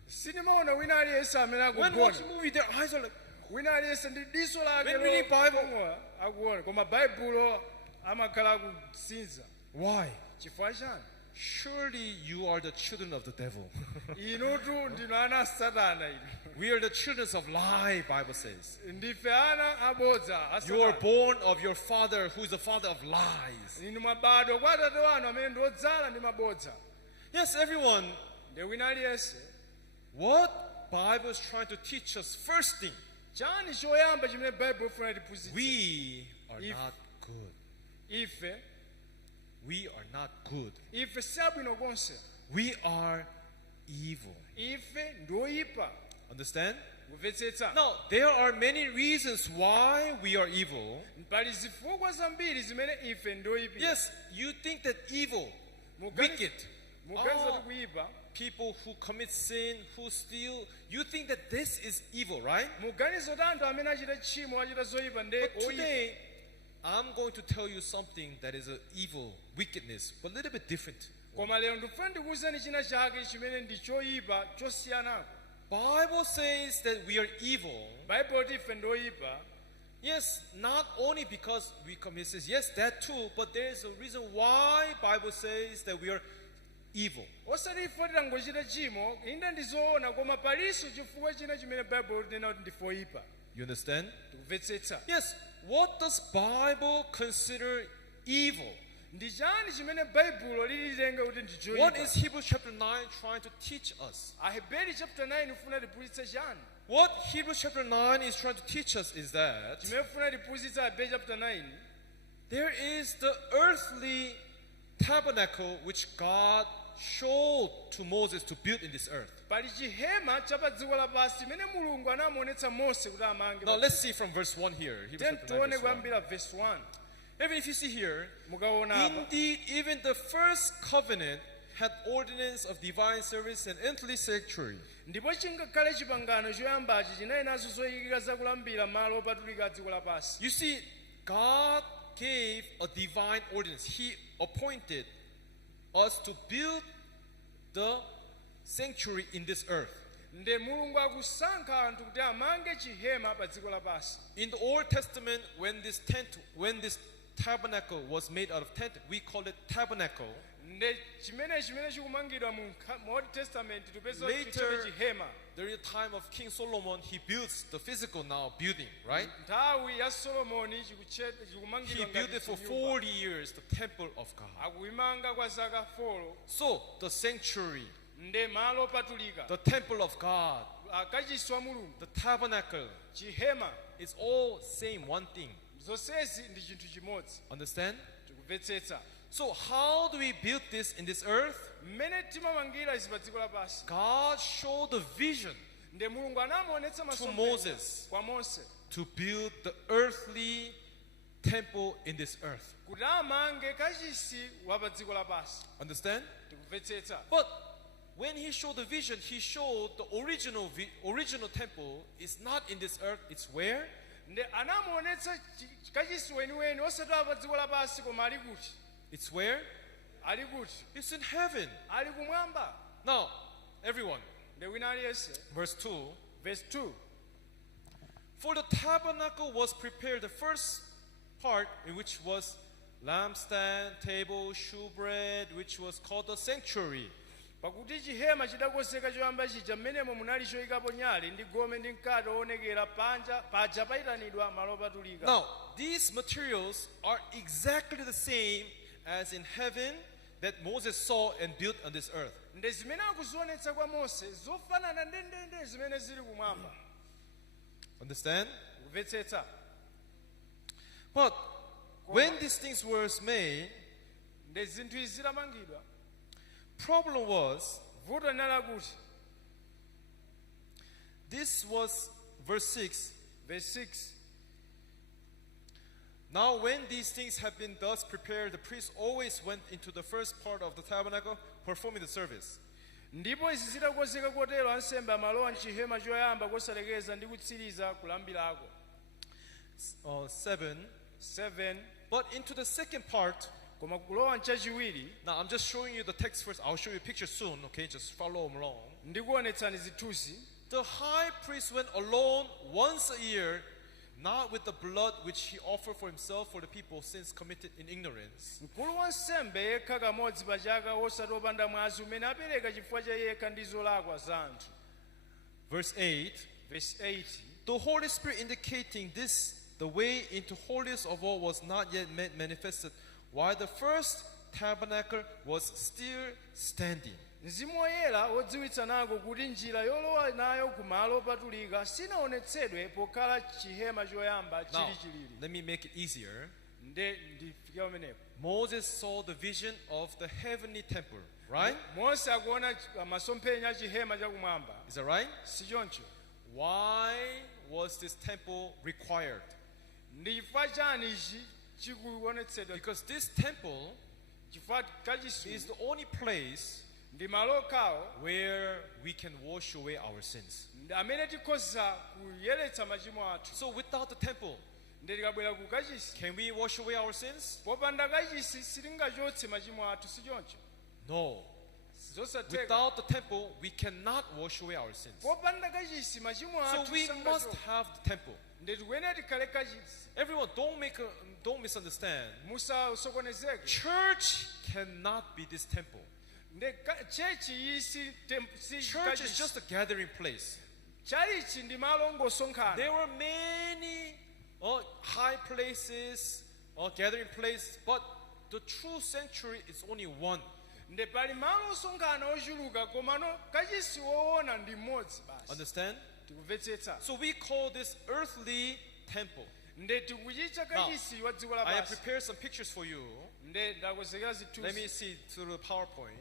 sinimaona wina aliyense amene When akugona watching movie, their eyes are like, wina aliyense ndi diso lake When reading Bible. lomwe akuona koma baibulo amakhala akusinza why? chifukwa chani Surely you are the children of the devil. inutu ndinu ana a satana inu We are the children of lie, Bible says. ndife ana abodza a You are satana born of your father, who is the father of lies. inu mwabadwa kwa atate wanu amene ndi odzala ndi mabodza Yes, everyone. ndi wina aliyense What Bible is trying to teach us, first thing, chani choyamba chimene Bible ifuna tiphunzitse we are If- not good. ife We are not good. ife sabwino konse We are evil. ife ndoyipa Understand? kumvetsetsa Now, there are many reasons why we are evil. pali zifukwa zambiri zimene ife ndoyipa Yes, you think that evil, Muganiza- wicked, muganiza Oh. kuti kuyipa people who commit sin, who steal, you think that this is evil, right? muganiza kuti anthu amene achita tchimo achita zoyipa nde But oyipa today, I'm going to tell you something that is an evil, wickedness, but a little bit different. koma lero ndikufuna ndikuwuzeni china chake chimene ndi choyipa chosiyanako Bible says that we are evil. baibulo kuti ife ndoyipa Yes, not only because we commit sins, yes, that too, but there is a reason why Bible says that we are evil. osati ife titangochita tchimo inde ndizoona koma palinso chifukwa china chimene baibulo linena kuti ndife oyipa You understand? tikumvetsetsa Yes, what does Bible consider evil? ndi chani chimene baibulo lilitenga kuti ndi What choyipa is Hebrews chapter 9 trying to teach us? aheberi chapter 9 ifuna tiphunzitse chani What Hebrews chapter 9 is trying to teach us is that chimene ifuna tiphunzitse aheberi chapter 9 there is the earthly tabernacle which God showed to Moses to build in this earth. pali chihema chapa dziko lapansi chimene mulungu anamuonetsa mose kuti amange Now let's see from verse 1 here. Hebrews then chapter 9, tione verse 1. kuyambira verse 1 Even if you see here, mukaona apa indeed, even the first covenant had ordinance of divine service and earthly sanctuary. ndipo chingakhale chipangano choyambachi chinali nazo zoyikika zakulambira malo opatulika a dziko lapansi You see, God gave a divine ordinance. He appointed us to build the sanctuary in this earth. nde mulungu akusankha anthu kuti amange chihema pa dziko lapansi In the Old Testament, when this tabernacle was made out of tent, we call it tabernacle. nde chimene chikumangidwa mu old testament tipeza Later, kuti chihema during the time of King Solomon, he builds the physical now building, right? nthawi ya solomoni He chikumangidwa built it for 40 years, the temple of God. akuyimanga kwa zaka 4 So, the sanctuary, nde malo opatulika the temple of God, kachisi wa mulungu the tabernacle, chihema it's all same, one thing. zonsezi ndi chinthu chimodzi Understand? tikumvetsetsa So, how do we build this in this earth? mmene timamangira izi pa dziko lapansi God showed the vision nde mulungu anamuonetsa to masomphenya Moses kwa mose to build the earthly temple in this earth. kuti amange kachisi wa pa dziko lapansi Understand? tikumvetsetsa But when he showed the vision, he showed the original temple is not in this earth. It's where? nde anamuonetsa kachisi weniweni osati pa dziko lapansi koma ali kuti It's where? ali kuti It's in heaven. ali kumwamba Now, everyone, nde wina aliyense verse 2. verse 2 For the tabernacle was prepared, the first part in which was lampstand, table, shewbread, which was called the sanctuary. pakuti chihema chidakonzeka choyamba chija mmenemo munali choyikapo nyale ndi gome ndi mkate woonekera paja payitanidwa malo opatulika Now, these materials are exactly the same as in heaven that Moses saw and built on this earth. nde zimene akuzionetsa kwa mose zofanana ndendende zimene zili kumwamba Understand? kumvetsetsa But when these things were made, nde zinthu izi zitamangidwa problem was, vuto linali kuti this was verse 6. verse 6 Now when these things had been thus prepared, the priest always went into the first part of the tabernacle, performing the service. ndipo izi zitakonzeka kotero ansembe amalowa mchihema choyamba kosalekeza ndi kutsiriza kulambirako 7. 7 But into the second part, koma kulowa mchachiwiri now I'm just showing you the text first. I'll show you a picture soon, okay? Just follow along. ndikuonetsani zithunzi The high priest went alone once a year, not with the blood which he offered for himself for the people sins committed in ignorance. mkulu wa nsembe yekha kamodzi pa chaka osati opanda mwazi umene apereka chifukwa cha yekha ndi zolakwa za anthu Verse 8. verse 8 The Holy Spirit indicating this, the way into holiest of all was not yet manifested, while the first tabernacle was still standing. mzimu woyera wodziwitsa nako kuti njira yolowa nayo ku malo opatulika sinaonetsedwe pokhala chihema choyamba Now, chili chilili. let me make it easier. Nde ndifika pamenepo. Moses saw the vision of the heavenly temple, right? Mose akuona masomphenya a chihema chakumwamba. Is that right? Si choncho. Why was this temple required? Ndi chifukwa chani ichi chikuonetsedwa? Because this temple Chifukwa kachisi is the only place ndi malo okhawo where we can wash away our sins. amene tikhoza kuyeretsa machimo athu. So without the temple, Ndi tikabwera ku kachisi can we wash away our sins? popanda kachisi sitingachotse machimo athu si choncho. No. Zosatheka. Without the temple, we cannot wash away our sins. Popanda kachisi machimo So athu we must sangachoke. have the temple. Ndi tikuyenera tikhale kachisi. Everyone, don't misunderstand. Musasokonezeke. Church cannot be this temple. Ndi chechi iyi si Church is kachisi. just a gathering place. Chalichi ndi malo ongosonkhana. There were many high places or gathering places, but the true sanctuary is only one. Ndi pali malo osonkhana ochuluka komano kachisi woona ndi mmodzi basi. Understand? Tikumvetsetsa. So we call this earthly temple. Ndi tikuchitcha Now, kachisi wa dziko I have lapansi. prepared some pictures for you. Ndi ndakonzekera Let me zithunzi. see through the PowerPoint.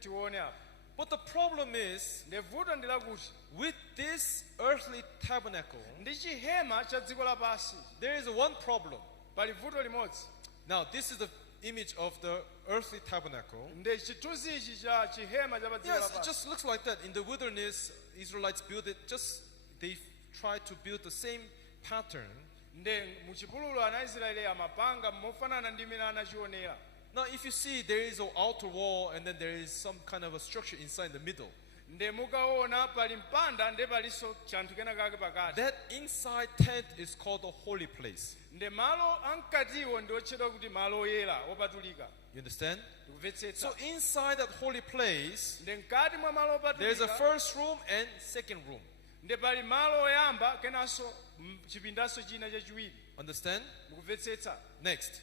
Tione apa. But the problem is, Ndi vuto ndi lakuti with this earthly tabernacle, ndi chihema cha dziko lapansi there is one problem. pali vuto limodzi. Now, this is the image of the earthly tabernacle. Ndi chithunzi ichi cha chihema cha pa dziko Yes, it lapansi. just looks like that. In the wilderness, Israelites built it they tried to build the same pattern. Ndi muchipululu ana Israeli amapanga mofanana ndi mmene anachionera. Now, if you see, there is an outer wall and then there is some kind of a structure inside the middle. Ndi mukaona pali mpanda ndi palinso chanthu kena kake pakati. That inside tent is called the holy place. Ndi malo ankatiwo ndi otchedwa kuti malo oyera opatulika. You understand? Tikumvetsetsa. So inside that holy place, Ndi mkati mwa malo there's a opatulika first room and second room. ndi pali malo oyamba kenanso chipindanso china chachiwiri. Understand? Mukumvetsetsa. Next.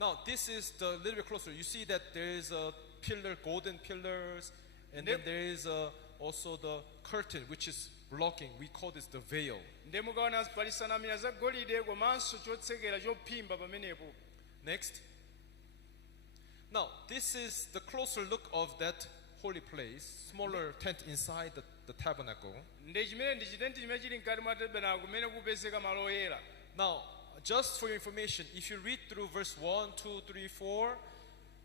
Now, this is the little bit closer. You see that there is a pillar, golden pillars, and then Yep. there is also the curtain, which is blocking. We call this the veil. Ndi mukaona pali sanamira zagolide komanso chotsekera chophimba pamenepo. Next. Now, this is the closer look of that holy place, smaller tent inside the tabernacle. Ndi chimene ndi chitenti chimene chili mkati mwa tabernacle kumene kupezeka malo oyera. Now, just for your information, if you read through verse 1, 2, 3, 4,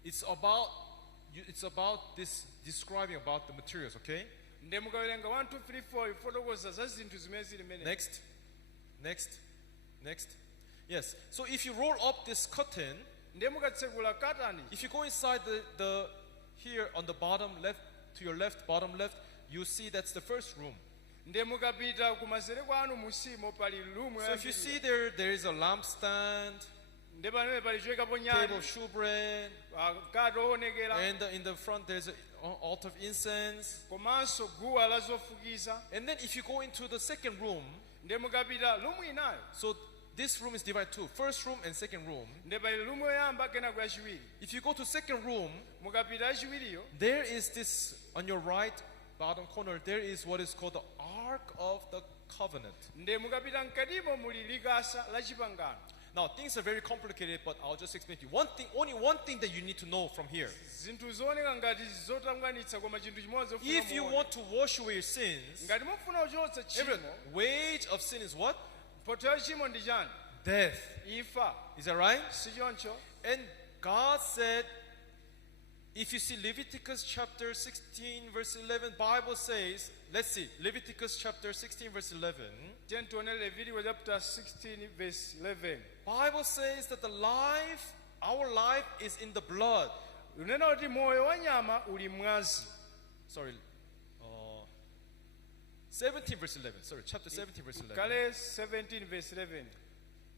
it's about this describing about the materials, okay? Ndi mukawerenga 1 2 3 4 ifotokoza za zinthu zimene zili mene. Next. Yes. So if you roll up this curtain, Ndi mukatsekula katani. if you go inside the here on the bottom left, to your left, bottom left, you see that's the first room. Ndi mukapita kumanzere kwanu musimo pali room So if you see yoyambirira. there is a lampstand, Ndi pamene pali choyikapo table nyali. of shewbread, Kati oonekera. and in the front there's an altar of incense. Komanso guwa la zofukiza. And then if you go into the second room, Ndi mukapita room inayo. so this room is divided two, first room and second room. Ndi pali room yoyamba kenako yachiwiri. If you go to second room, Mukapita yachiwiriyo. there is this on your right bottom corner, there is what is called the Ark of the Covenant. Ndi mukapita mkatimo muli likasa la chipangano. Now things are very complicated, but I'll just explain to you. Only one thing that you need to know from here. Zinthu zooneka ngati zotanganitsa koma chinthu chimodzi ofuna If you muone. want to wash away your sins, Ngati mufuna kuchotsa everyone, tchimo, wage of sin is what? mphoto ya tchimo ndi chani? Death. Imfa. Is that right? Si choncho. And God said, if you see Leviticus chapter 16 verse 11, Bible says, let's see, Leviticus chapter 16 verse 11, Tiye tione Levitical chapter 16 verse 11. Bible says that our life is in the blood. Unena kuti moyo wa nyama uli mwazi. Sorry, 17 verse 11, sorry, chapter 17 verse 11. Kale 17 verse 11.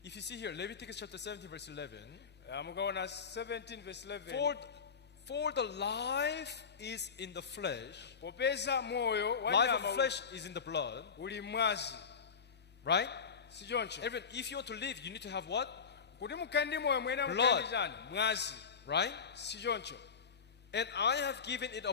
If you see here, Leviticus chapter 17 verse 11, Mukaona 17 verse 11. for the life is in the flesh, Popeza moyo wa life of nyama flesh is in the blood, uli mwazi. right? Si choncho. Everyone, if you want to live, you need to have what? Kuti mukhale ndi moyo mwene Blood. mukhale ndi chani? Mwazi. Right? Si choncho. And I have given it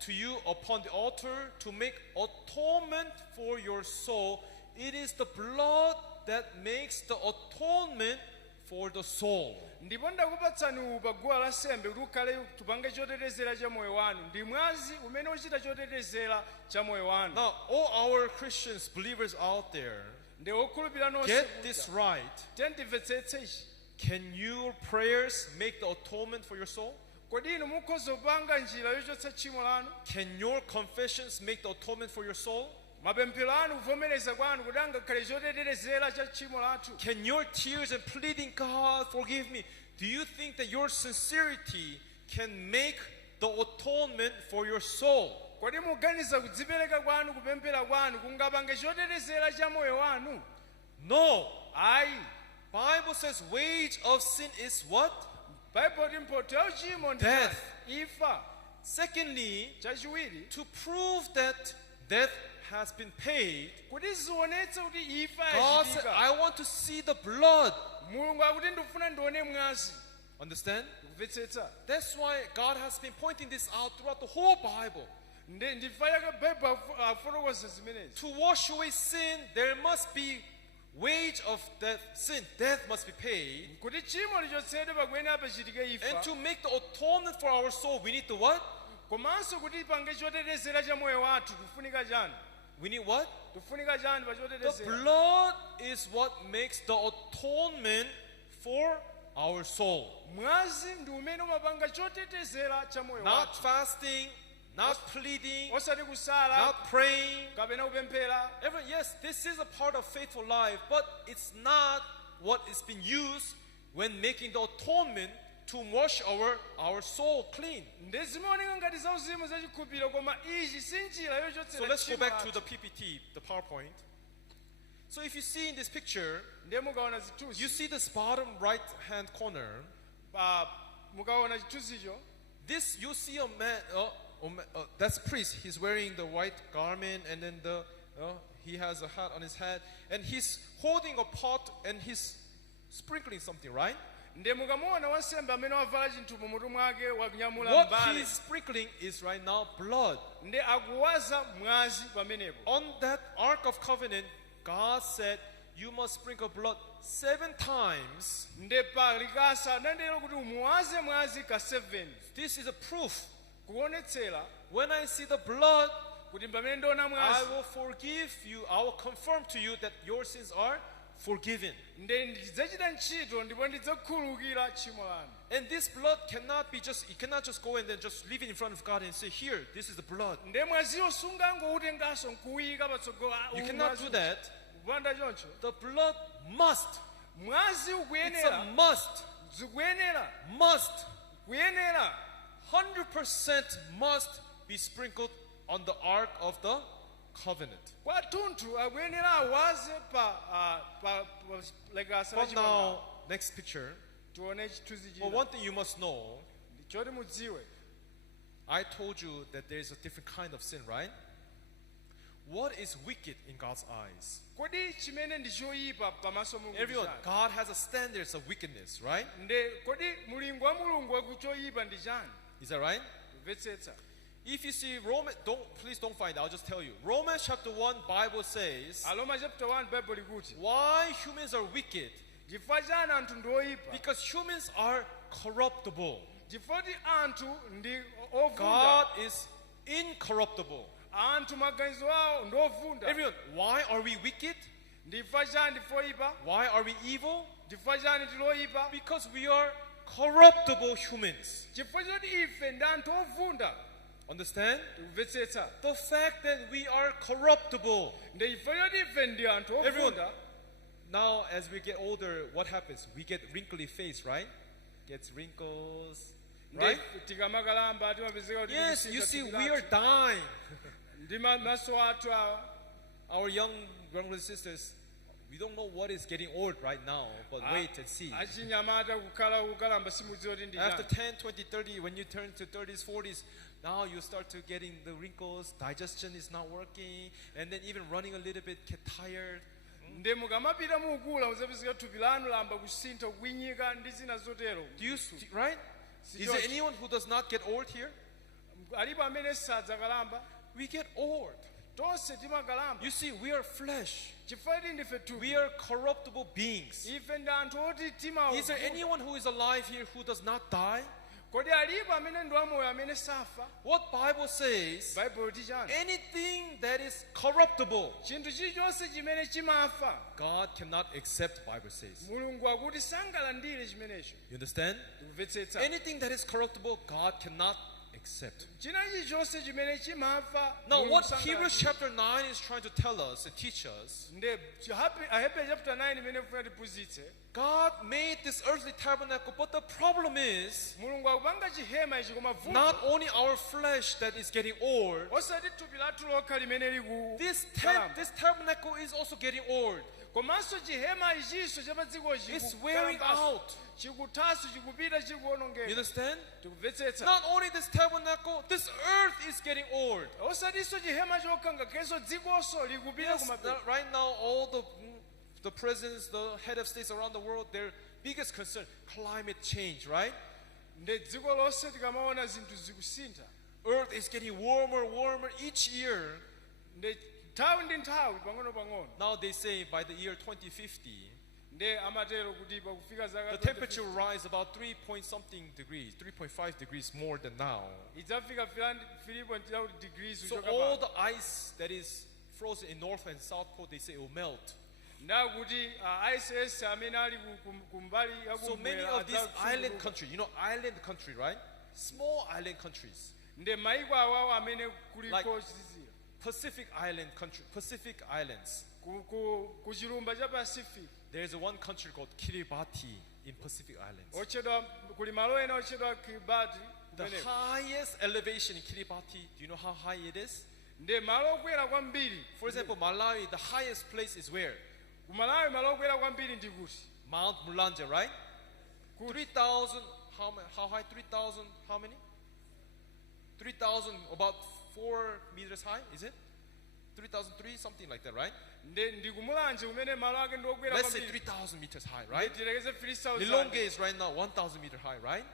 to you upon the altar to make atonement for your soul. It is the blood that makes the atonement for the soul. ndipo ndakupatsani uwu pa guwa lansembe kuti ukhale tupange chotetezera cha moyo wanu. Ndi mwazi umene uchita chotetezera cha moyo wanu. Now, all our Christians, believers out there, Ndi okhulupirira nonse get this right. tendimvetsetse ichi. Can your prayers make the atonement for your soul? Kodi inu mukhoza kupanga njira yochotsa tchimo lanu? Can your confessions make the atonement for your soul? Mapemphero anu kuvomereza kwanu kuti angakhale chotetezera cha tchimo lathu? Can your tears and pleading, God, forgive me, do you think that your sincerity can make the atonement for your soul? Kodi muganiza kudzipereka kwanu kupemphera kwanu kungapange chotetezera cha moyo wanu? No. Ayi. Bible says wage of sin is what? Bible limpoto ya uchimo ndi Death. imfa. Secondly, Chachiwiri, to prove that death has been paid, kuti zionetse kuti imfa God said, yachitika. I want to see the blood. Mulungu akuti ndikufuna ndione mwazi. Understand? Kumvetsetsa. That's why God has been pointing this out throughout the whole Bible. Ndifa yake Bible afotokoza zimenezi. To wash away sin, there must be wage of death. Sin, death must be paid. Kuti chimo lichotsedwe pakuyenera apa chitike And imfa. to make the atonement for our soul, we need the what? Komanso kuti pange chotetezera cha moyo wathu tufunika chani? We need what? Tufunika chani pa The chotetezera? blood is what makes the atonement for our soul. Mwazi ndi umene umapanga chotetezera cha moyo Not wathu. fasting, not pleading, Osati kusala, not praying. kapena kupemphera. Yes, this is a part of faithful life, but it's not what is being used when making the atonement to wash our soul clean. Ndizimaoneka ngati zauzimu zachikhulupiriro koma ichi si njira yochotsera So let's go tchimo back to lathu. the PPT, the PowerPoint. So if you see in this picture, Ndiye mukaona you chithunzi. see this bottom right hand corner. Mukaona chithunzicho. This you see a man. That's priest. He's wearing the white garment, and then he has a hat on his head, and he's holding a pot, and he's sprinkling something, right? Ndiye mukamuona wansembe amene wavala chinthu mumutu mwake wakunyamula What mbale. he's sprinkling is right now blood. Ndiye akuwaza mwazi pamenepo. On that Ark of Covenant, God said, you must sprinkle blood 7 times. Ndiye pa likasa nandero kuti umuwaze mwazi ka 7. This is a proof. Kuonetsera When I see the blood, kuti pamene ndiona I mwazi will forgive you. I will confirm to you that your sins are forgiven. ndiye ndidzachita ntchito ndipo ndidzakhululukira tchimo lanu. And this blood cannot be just, you cannot just go and then just leave it in front of God and say, here, this is the blood. Ndiye mwaziwo sungangoutenganso nkuwuyika patsogolo. You cannot do that. Kupanda choncho. The blood must. Mwazi It's a ukuyenera. must. Zikuyenera. Must. Kuyenera. 100% must be sprinkled on the Ark of the Covenant. Kwathunthu akuyenera awaze pa likasa la But now, chipangano. next picture. Tione chithunzi Well, china. one thing you must know, Choti mudziwe. I told you that there is a different kind of sin, right? What is wicked in God's eyes? Kodi chimene ndi choyipa pamaso Mulungu Everyone, ndi chani? God has a standards of wickedness, right? Kodi mulingo wa Mulungu wakuchoyipa ndi chani? Is that right? Kumvetsetsa. If you see please don't find it, I'll just tell you. Romans chapter 1, Bible says, Aroma chapter 1 Bible ikuti. why humans are wicked? Chifukwa chani anthu ndi oyipa? Because humans are corruptible. Chifukwa ti anthu ndi ovunda. God is incorruptible. Anthu maganizo awo ndi ovunda. Everyone, why are we wicked? Chifukwa chani ndi oyipa? Why are we evil? Chifukwa chani ndi oyipa? Because we are corruptible humans. Chifukwa choti ife ndi anthu ovunda. Understand? Kumvetsetsa. The fact that we are corruptible. Ndi chifukwa choti ife ndi anthu Everyone, ovunda. now as we get older, what happens? We get wrinkly face, right? Gets wrinkles, right? Tikamakalamba timapezeka kuti Yes, you see, we are dying. ndi maso athu awa. Our young brothers and sisters, we don't know what is getting old right now, but wait and see. Achinyamata kukalamba simudziwa kuti ndi After chani. 10, 20, 30, when you turn to 30s, 40s, now you start to getting the wrinkles, digestion is not working, and then even running a little bit, get tired. Ndi mukamapita mukula muzapezeka thupi lanu lamba kusintha kuwinyika ndi zina zotero. Do you, right? Is there anyone who does not get old here? alipo amene sadzakalamba. We get old. Tonse timakalamba. You see, we are flesh. Chifukwa ndife thupi. We are corruptible beings. Ife ndi anthu oti Is there anyone who is alive here who does not die? Kodi alipo amene ndi wamoyo amene safa? What Bible says, Bible tichani? anything that is corruptible, Chinthu chilichonse chimene chimafa, God cannot accept, Bible says. Mulungu akuti sangalandire chimenecho. You understand? Tikumvetsetsa. Anything that is corruptible, God cannot accept. China chilichonse chimene chimafa. Now, Mulungu what sangalandire. Hebrews chapter 9 is trying to tell us, teach us, Nde Ahebreyu chapter 9 imene kufuna tiphunzitse. God made this earthly tabernacle, but the problem is, Mulungu akupanga chihema ichi koma vuto. not only our flesh that is getting old, Osati thupi lathu lokha limene liku. this tabernacle is also getting old. Komanso chihema ichinso cha padzikochi. It's wearing out. Chikuthaso chikupita You chikuonongeka. understand? Tikumvetsetsa. Not only this tabernacle, this earth is getting old. Osatinso chihema chokha ngakhenso dzikoso likupita Yes, kumapeto. right now, all the presidents, the head of states around the world, their biggest concern, climate change, right? Nde dziko lonse tikamaona zinthu zikusintha. Earth is getting warmer each year. Nde nthawi ndi nthawi pang'ono-pang'ono. Now they say by the year 2050, Nde amatero kuti pakufika zaka the temperature will rise about 3 point something degrees, 3.5 degrees more than now. idzafika filipo ntiyauti degrees So uchoka all pa. the ice that is frozen in North and South Pole, they say it will melt. Ndakuti ISS amene ali kumbali So many yakumwera of these island countries, you know, island country, right? Small island countries, nde maiko awawo amene Like- kuliko zizira Pacific island country, Pacific islands. ku chilumba cha Pacific There's one country called Kiribati in Pacific Islands. ochedwa kuli malo ena ochedwa Kiribati The kumeneko. highest elevation in Kiribati, do you know how high it is? Nde malo okwera kwambiri. For example, Malawi, the highest place is where? Ku Malawi malo okwera kwambiri ndi kuti Mount Mulanje, right? 3,000, how high? 3,000, how many? 3,000, about 4 meters high, is it? 3,003, something like that, right? nde ndi kumulanje kumene malo ake ndi okwera Let's say kwambiri. 3,000 meters high, right? Tilekeze 3,000. Lilongwe is right now 1,000 meter high, right?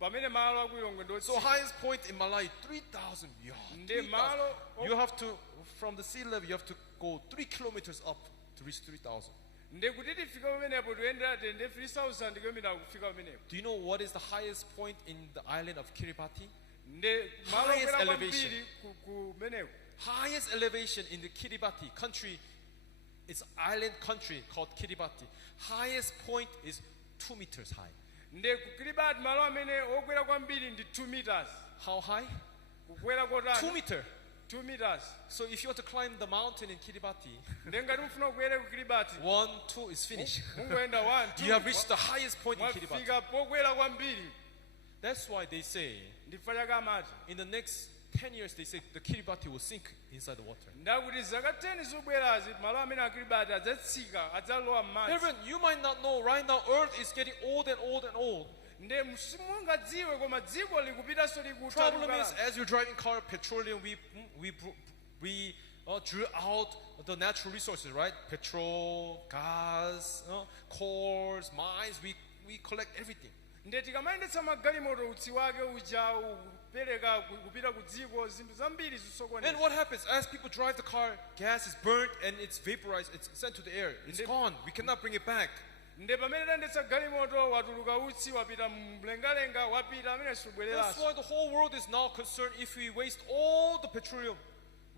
Pamene malo akulilongwe ndi So highest point in Malawi, 3,000. Yeah, Nde 3,000. malo You have to, from the sea level, you have to go 3 kilometers up to reach 3,000. nde kuti tifika pamenepo tiyendera tende 3,000 kilomita kufika pamenepo. Do you know what is the highest point in the island of Kiribati? Nde malo Highest okwera elevation. kwambiri kumeneko. Highest elevation in the Kiribati country, it's island country called Kiribati. Highest point is 2 meters high. Nde ku Kiribati malo amene okwera kwambiri ndi 2 meters. How high? Kukwera 2 kotani? meter. 2 meters. So if you want to climb the mountain in Kiribati, Nde ngati mufuna kukwera ku Kiribati 1, 2 is finished. mungoenda 1 2. You have reached the highest point in Kiribati. Mwafika pokwera kwambiri. That's why they say, Ndifa chake amati. in the next 10 years, they say the Kiribati will sink inside the water. Ndakuti zaka 10 zobwerazi malo amene a Kiribati adzatsika adzalowa m'madzi. Everyone, you might not know, right now Earth is getting old and old and old. Nde simungadziwe koma dziko likupitanso Problem is, likutha. as you're driving car, petroleum, we drew out the natural resources, right? Petrol, gas, cores, mines. We collect everything. Nde tikamayendetsa magalimoto utsi wake uja kupereka kupita ku dziko zinthu zambiri And zisokoneza. what happens as people drive the car? Gas is burnt and it's vaporized. It's sent to the air. It's gone. We cannot bring it back. Nde pamene tayendetsa galimoto watuluka utsi wapita mlengalenga wapita amene That's subwereranso. why the whole world is now concerned. If we waste all the petroleum,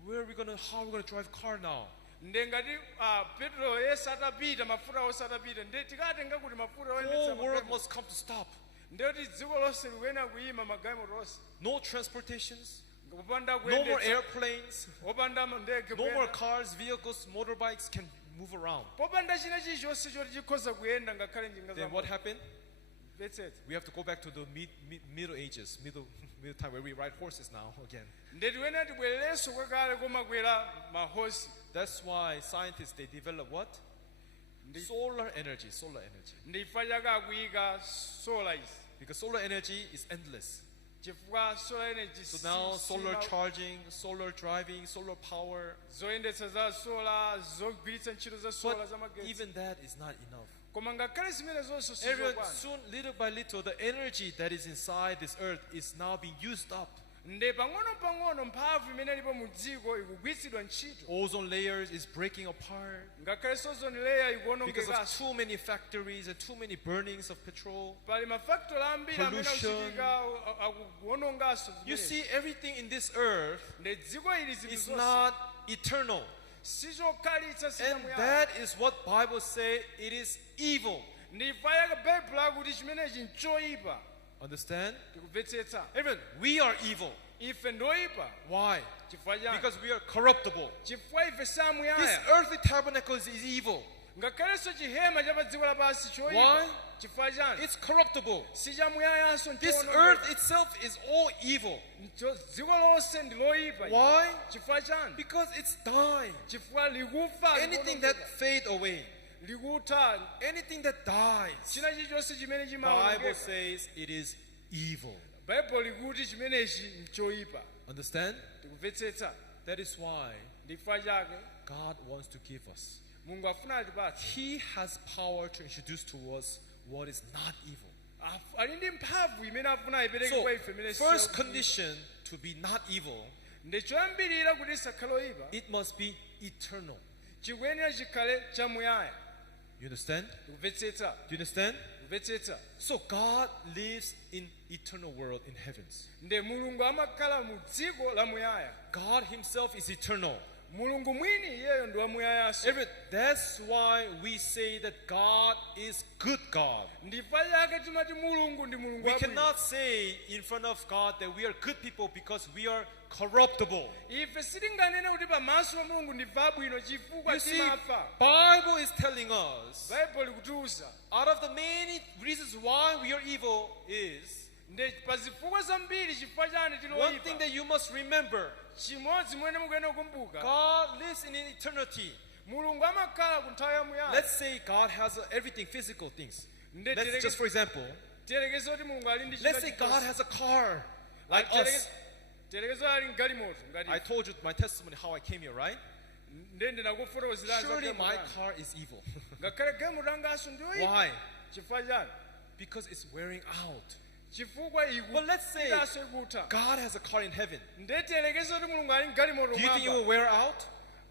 how are we gonna drive car now? Nde ngati petrol esatapita mafuta osatapita nde tikatenga kuti mafuta The whole oyendetsa world magalimoto. must come to stop. Nde kuti dziko lonse likuyenda kuyima magalimoto onse. No transportations. Kupanda No more kuyendetsa airplanes. opanda ndege No more kuyenda. cars, vehicles, motorbikes can move around. popanda china chilichonse choti chikhoza kuyenda ngakhale njinga Then what happened? zametsetse. We have to go back to the Middle Ages, middle time where we ride horses now again. Nde tiwene tibwererenso kwakale komakwera mahosi. That's why scientists they develop what? Solar energy. Ndi chifukwa chake akuyika solar izi. Because solar energy is endless. Chifukwa solar energy So now solar charging, solar driving, solar power. zoyendetsa za solar zogwiritsa ntchito za solar But zamagetsi. even that is not enough. Koma ngakhale zimene zonse Everyone, sizokwana. soon, little by little, the energy that is inside this earth is now being used up. nde pang'ono mphamvu imene ilipo mu dziko ikugwiritsidwa ntchito Ozone layers is breaking apart ngakhale ozone layer because of ikuwonongekaso too many factories and too many burnings of petrol. pali mafactory ambiri amene Pollution. akuchitika akuwonongaso You see, everything in this earth nde dziko ili zinthu is zonse not eternal. sizokhalitsa And siyamuyaya that is what Bible say it is evil. ndifa yake baibulo akuti chimenechi nchoyipa Understand? tikumvetsetsa Everyone, we are evil. ife ndoyipa Why? chifukwa chani Because we are corruptible. chifukwa ife This samuyaya earthly tabernacle is evil. ngakhalenso chihema cha pa dziko lapansi Why? choyipa chifukwa chani It's corruptible. sichamuyayanso This earth itself is all evil. dziko lonse ndi loyipa Why? chifukwa chani Because it's dying. chifukwa likufa Anything that fade away, likutha anything that dies, china chilichonse chimene Bible chimaonongeka says it is evil. baibulo likuti chimenechi nchoyipa Understand? tikumvetsetsa That is why ndifukwa chake God wants to give us. mulungu afuna atipatse He has power to introduce to us what is not evil. ali ndi mphamvu imene afuna ayipereke So, kwa ife imene first condition to be not evil, ndi choyambirira kuti isakhale oyipa it must be eternal. chikuyenera chikhale chamuyaya You understand? tikumvetsetsa Do you understand? kumvetsetsa So God lives in eternal world in heavens. nde mulungu amakhala mu dziko la muyaya God himself is eternal. mulungu mwini iyeyo ndi wamuyayanso That's why we say that God is good God. ndifa yake timati mulungu ndi mulungu We wabwino. cannot say in front of God that we are good people because we are corruptible. ife sitinganene kuti pamaso pa mulungu ndife abwino chifukwa You see, timafa Bible is telling us baibulo likutiuza out of the many reasons why we are evil is nde pa zifukwa zambiri chifukwa chani one thing tiloyipa that you must remember. chimodzi mwene mukuyenera kukumbuka God lives in eternity. mulungu amakhala ku nthawi yamuyaya Let's say God has everything, physical things. nde Let's just for example, tiyerekeze kuti mulungu ali ndi let's say God has a car like us. tiyerekeze ali mgalimoto ngati I told you my testimony how I came here, right? nde ndinakufotokozerani Surely my car is evil. ngakhale galimoto angaso ndiyoyipa Why? chifukwa chani Because it's wearing out. chifukwa But let's say ikaso ikutha God has a car in heaven. nde tiyerekeze kuti mulungu ali mgalimoto Do you think it will mwamba wear out?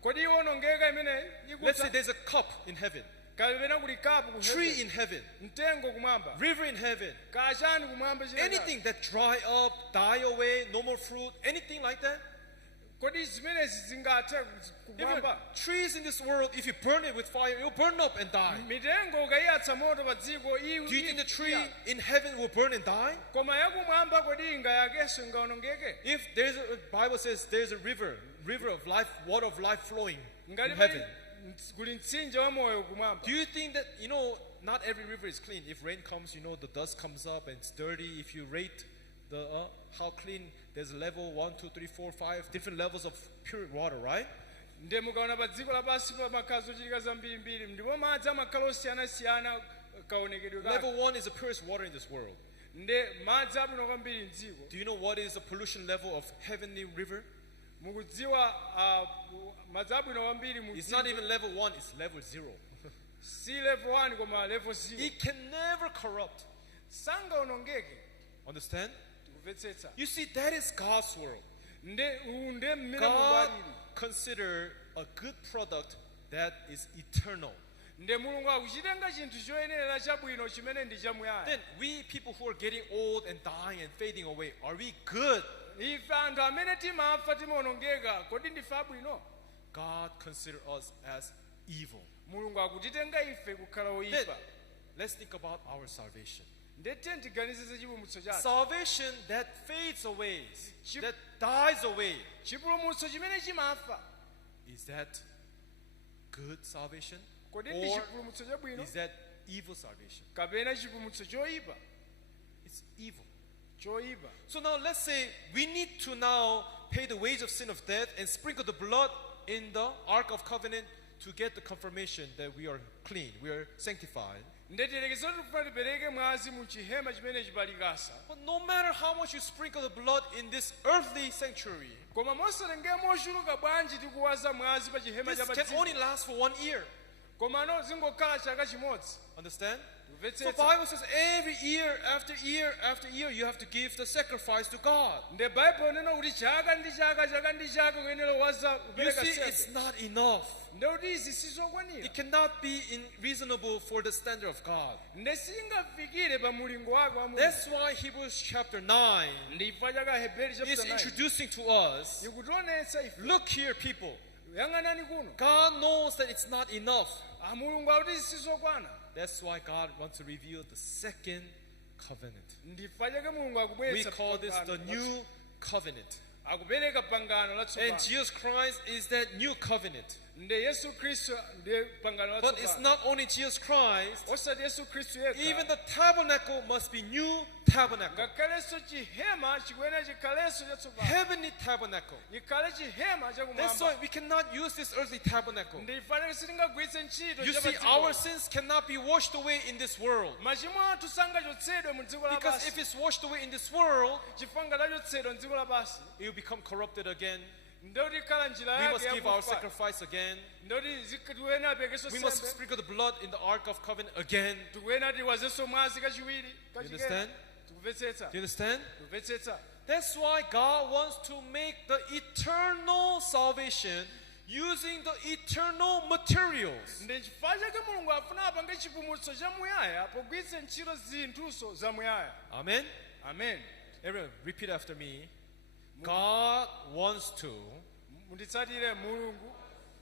kodi iwonongeka imene Let's say ikutha there's a cup in heaven, kapena kuli kapu ku tree heaven, in heaven, mtengo kumwamba river in heaven, kachani kumwamba chileka. anything that dry up, die away, no more fruit, anything like that. kodi zimenezi zingathe Even kumwamba trees in this world, if you burn it with fire, it will burn up and die. mitengo ukayatsa moto pa dziko Do you think the tree in heaven will burn and die? koma yakumwamba kodi ingayakenso ingaonongeke If there's a Bible says there's a river of life, water of life flowing in ngati heaven. kuli mtsinje wa moyo kumwamba Do you think that not every river is clean? If rain comes, the dust comes up and it's dirty. If you rate the how clean, there's level 1, 2, 3, 4, 5 different levels of pure water, right? nde mukaona pa dziko lapansi pamakhala zochitika zambirimbiri ndipo madzi amakhala osiyanasiyana kaonekedwe kake Level 1 is the purest water in this world. nde madzi abwino kwambiri mdziko Do you know what is the pollution level of heavenly river? mukudziwa madzi abwino kwambiri mu It's not even level 1, it's level 0. si level 1 koma level 0 It can never corrupt. sangaonongeke Understand? tikumvetsetsa You see, that is God's world. nde mmene mulungu God alili consider a good product that is eternal. nde mulungu akuchitenga chinthu choyenera chabwino chimene ndi chamuyaya Then we people who are getting old and dying and fading away, are we good? ife anthu amene timafa timaonongeka kodi ndife abwino God consider us as evil. mulungu akutitenga ife kukhala Then oyipa let's think about our salvation. ndetiye tiganizize chipulumutso chathu Salvation that fades away, Chip- that dies away. chipulumutso chimene chimafa Is that good salvation? kodi ndi Or chipulumutso chabwino is that evil salvation? kapena chipulumutso choyipa It's evil. choyipa So now let's say we need to now pay the wage of sin of death and sprinkle the blood in the Ark of Covenant to get the confirmation that we are clean, we are sanctified. ndetiyerekeza kuti kufuna tipereke mwazi mu chihema chimene chipalikasa But no matter how much you sprinkle the blood in this earthly sanctuary, koma mosalengera mochuluka bwanji tikuwaza mwazi pa chihema this cha can only padziko last for 1 year. koma no zingokhala chaka chimodzi Understand? So Kumvetsetsa. Bible says every year after year after year you have to give the sacrifice to God. Nde Bible nena kuti chaka ndi chaka kuyenera waza You kupereka see, it's nsembe. not enough. Nde kuti izi sizokwanira. It cannot be reasonable for the standard of God. Nde singafikire pa mulingo wake wa Mulungu. That's why Hebrews chapter 9 Ndifa chaka Hebrew is chapter 9. introducing to us, Ikutionetsa ife. look here people, Yang'anani kuno. God knows that it's not enough. Mulungu akuti sizokwana. That's why God wants to reveal the second covenant. Ndifa chake Mulungu We akubweretsa call this the pangano new covenant. akupereka pangano And latsopano. Jesus Christ is that new covenant. Nde Yesu Kristu ndiye pangano But it's latsopano. not only Jesus Christ, Osati Yesu Kristu yekha. even the tabernacle must be new tabernacle. ngakhalenso chihema chikuyenera chikhalenso chatsopano. Heavenly tabernacle. Ikhale chihema That's why chakumwamba. we cannot use this earthly tabernacle. Ndifanire sitingagwiritse ntchito You see, our sins cannot be washed away in this world. machimo athu sangachotsedwe mu dziko Because lapansi. if it's washed away in this world, chifanga tachotsedwa mu dziko lapansi. it will become corrupted again. Ndoti ikhala njira We yake must give our yakufa. sacrifice again. Ndoti tikuyenera apekenso We must sembe. sprinkle the blood in the ark of covenant again. tikuyenera tiwazenso mwazi kachiwiri. You understand? Tikumvetsetsa. Do you understand? Tikumvetsetsa. That's why God wants to make the eternal salvation using the eternal materials. Ndi chifukwa chake Mulungu afuna apange chipulumutso chamuyaya pogwiritsa ntchito zinthunso zamuyaya. Amen? Amen. Everyone, repeat after me. God wants to Munditsatire Mulungu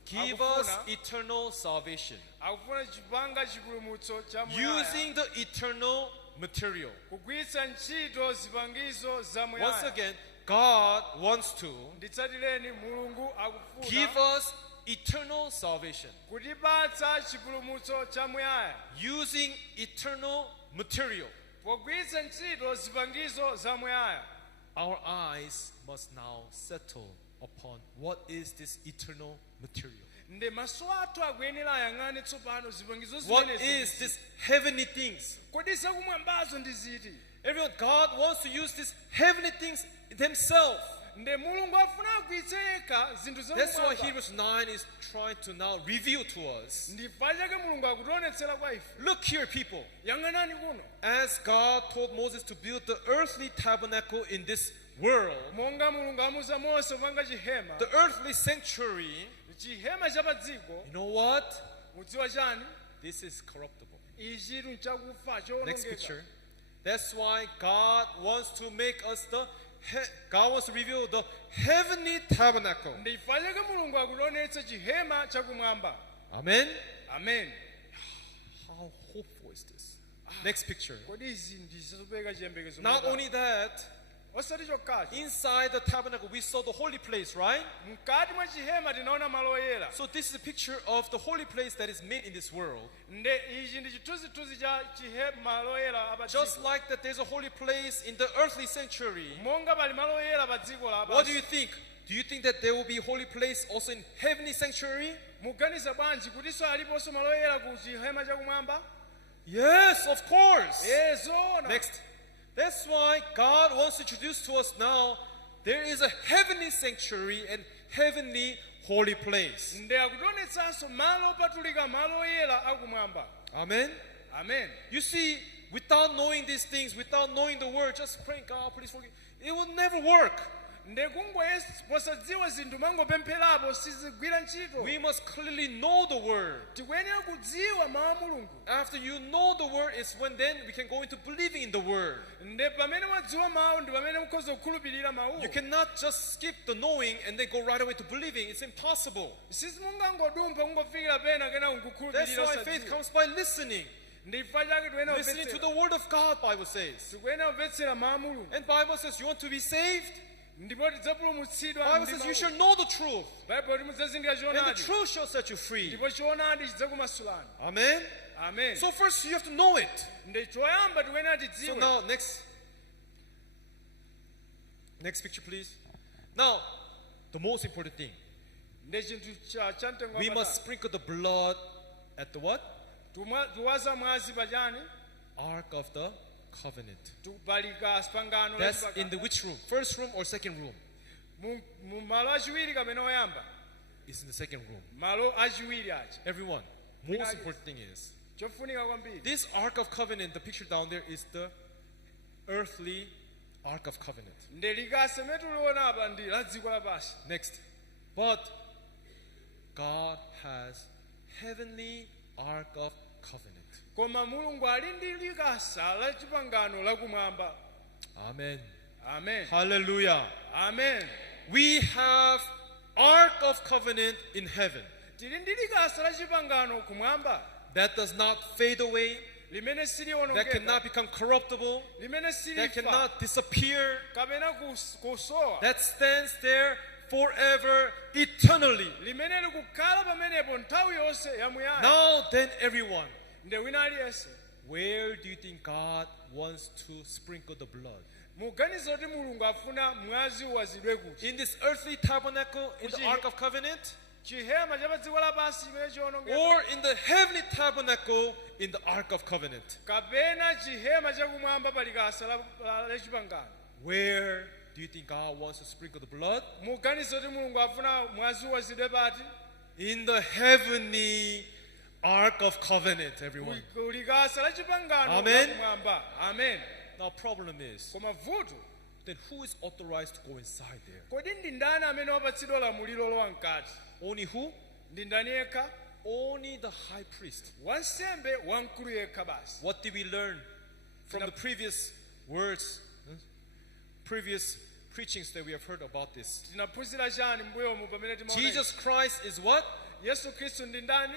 give us akufuna eternal salvation akufuna chipanga chipulumutso chamuyaya using the eternal material. kugwiritsa ntchito zipangizo Once zamuyaya. again, God wants to Nditsatireni Mulungu give akufuna us eternal salvation kutipatsa chipulumutso chamuyaya using eternal material. pogwiritsa ntchito zipangizo zamuyaya. Our eyes must now settle upon what is this eternal material. Nde maso athu akuyenera ayang'ane tsopano zipangizo What zimenezi. is this heavenly things? Kodi zakumwambazo ndi ziti? Everyone, God wants to use these heavenly things themselves. Nde Mulungu afuna agwiritse yekha zinthu That's why zamuyaya. Hebrews 9 is trying to now reveal to us. Ndifa chake Mulungu akutionetsera kwa ife. Look here, people. Yang'anani kuno. As God told Moses to build the earthly tabernacle in this world, Monga Mulungu amuza Mose kupanga chihema. the earthly sanctuary, Chihema cha padziko you know what? mudziwa chani? This is corruptible. Ichi nchakufa Next chowonongeka. picture. That's why God wants to make us God wants to reveal the heavenly tabernacle. Ndifa chake Mulungu akutionetsa chihema chakumwamba. Amen. Amen. How hopeful is this? Next picture. Kodi izi ndizopeka chiyembekezo. Not only that, osati chokhacho. inside the tabernacle we saw the holy place, right? Mkati mwa chihema tinaona malo oyera. So this is a picture of the holy place that is made in this world. Nde ichi ndi chithunzithunzi cha chihema malo oyera Just apadziko. like that there's a holy place in the earthly sanctuary. Monga pali malo oyera padziko la What do you apansi. think? Do you think that there will be holy place also in heavenly sanctuary? Muganiza bwanji kutinso aliponso malo oyera ku chihema chakumwamba? Yes, of course. Zoona. Next. That's why God wants to introduce to us now there is a heavenly sanctuary and heavenly holy place. Nde akutionetsanso malo opatulika malo oyera akumwamba. Amen. Amen. You see, without knowing these things, without knowing the word, just praying, God, please forgive. It will never work. Nde posadziwa zinthu mangopempherapo sizigwira ntchito. We must clearly know the word. Tikuyenera kudziwa mawu a Mulungu. After you know the word, is when then we can go into believing in the word. Nde pamene mwadziwa mawu ndi pamene mukhoza kukhulupirira mawu. You cannot just skip the knowing and then go right away to believing. It's impossible. Sizimungangodumpha kungofikira pena kena That's kunkukhulupirira why faith osadziwa. comes by listening. Ndifa chake tikuyenera Listening to kumvetsera. the word of God, Bible says. Tikuyenera kumvetsera mawu a Mulungu. And Bible says you want to be saved? Ndipo tidzapulumutsidwa Bible ndi says you mawu. shall know the truth. Baibulo limudzazindikira And the choonadi. truth shall set you free. Ndipo choonadi chidzakumasulani. Amen. Amen. So first you have to know it. Ndi choyamba tikuyenera So tidziwe. now next picture please. Now, the most important thing. Ndi chinthu cha mtengo We must wapatali. sprinkle the blood at the what? Tiwaza mwazi pachani? Ark of the covenant. Tupalika pangano That's lachipangano. in the which room? First room or second room? Mu malo achiwiri kapena oyamba? It's in the second room. Malo achiwiri aja. Everyone, most important thing is chofunika kwambiri. This Ark of Covenant, the picture down there, is the earthly Ark of Covenant. Nde likasa metuliona apa ndi la dziko lapansi. Next. But God has heavenly Ark of Covenant. Koma mulungu ali ndi likasa la chipangano lakumwamba. Amen. Amen. Hallelujah. Amen. We have Ark of Covenant in heaven Tili ndi likasa la chipangano kumwamba. that does not fade away, Limene that silionongeka. cannot become corruptible, Limene that silifa. cannot disappear, Kapena kusowa. that stands there forever, eternally. Limene likukhala pamenepo nthawi yonse yamuyaya. Now then, everyone, Nde wina aliyense. where do you think God wants to sprinkle the blood? Muganiza kuti mulungu afuna mwazi uwazidwe kuti. In this earthly tabernacle, in the Ark of Covenant, Chihema cha pa dziko lapansi chimene chionongeka. or in the heavenly tabernacle, in the Ark of Covenant? Kapena chihema chakumwamba pa likasa la chipangano. Where do you think God wants to sprinkle the blood? Muganiza kuti mulungu afuna mwazi uwazidwe pati. In the heavenly Ark of Covenant, everyone. Kulikasa la chipangano Amen. lakumwamba. Amen. Now, problem is, Koma vuto, then who is authorized to go inside there? kodi ndi ndani amene wapatsidwa lamuliro lowa mkati? Only who? Ndi ndani yekha? Only the high priest. Wansembe wamkulu yekha basi. What did we learn from the previous words, previous preachings that we have heard about this? Tinaphunzira chani mbuyomu pamene timaona Jesus Christ is what? Yesu Khristu ndi ndani?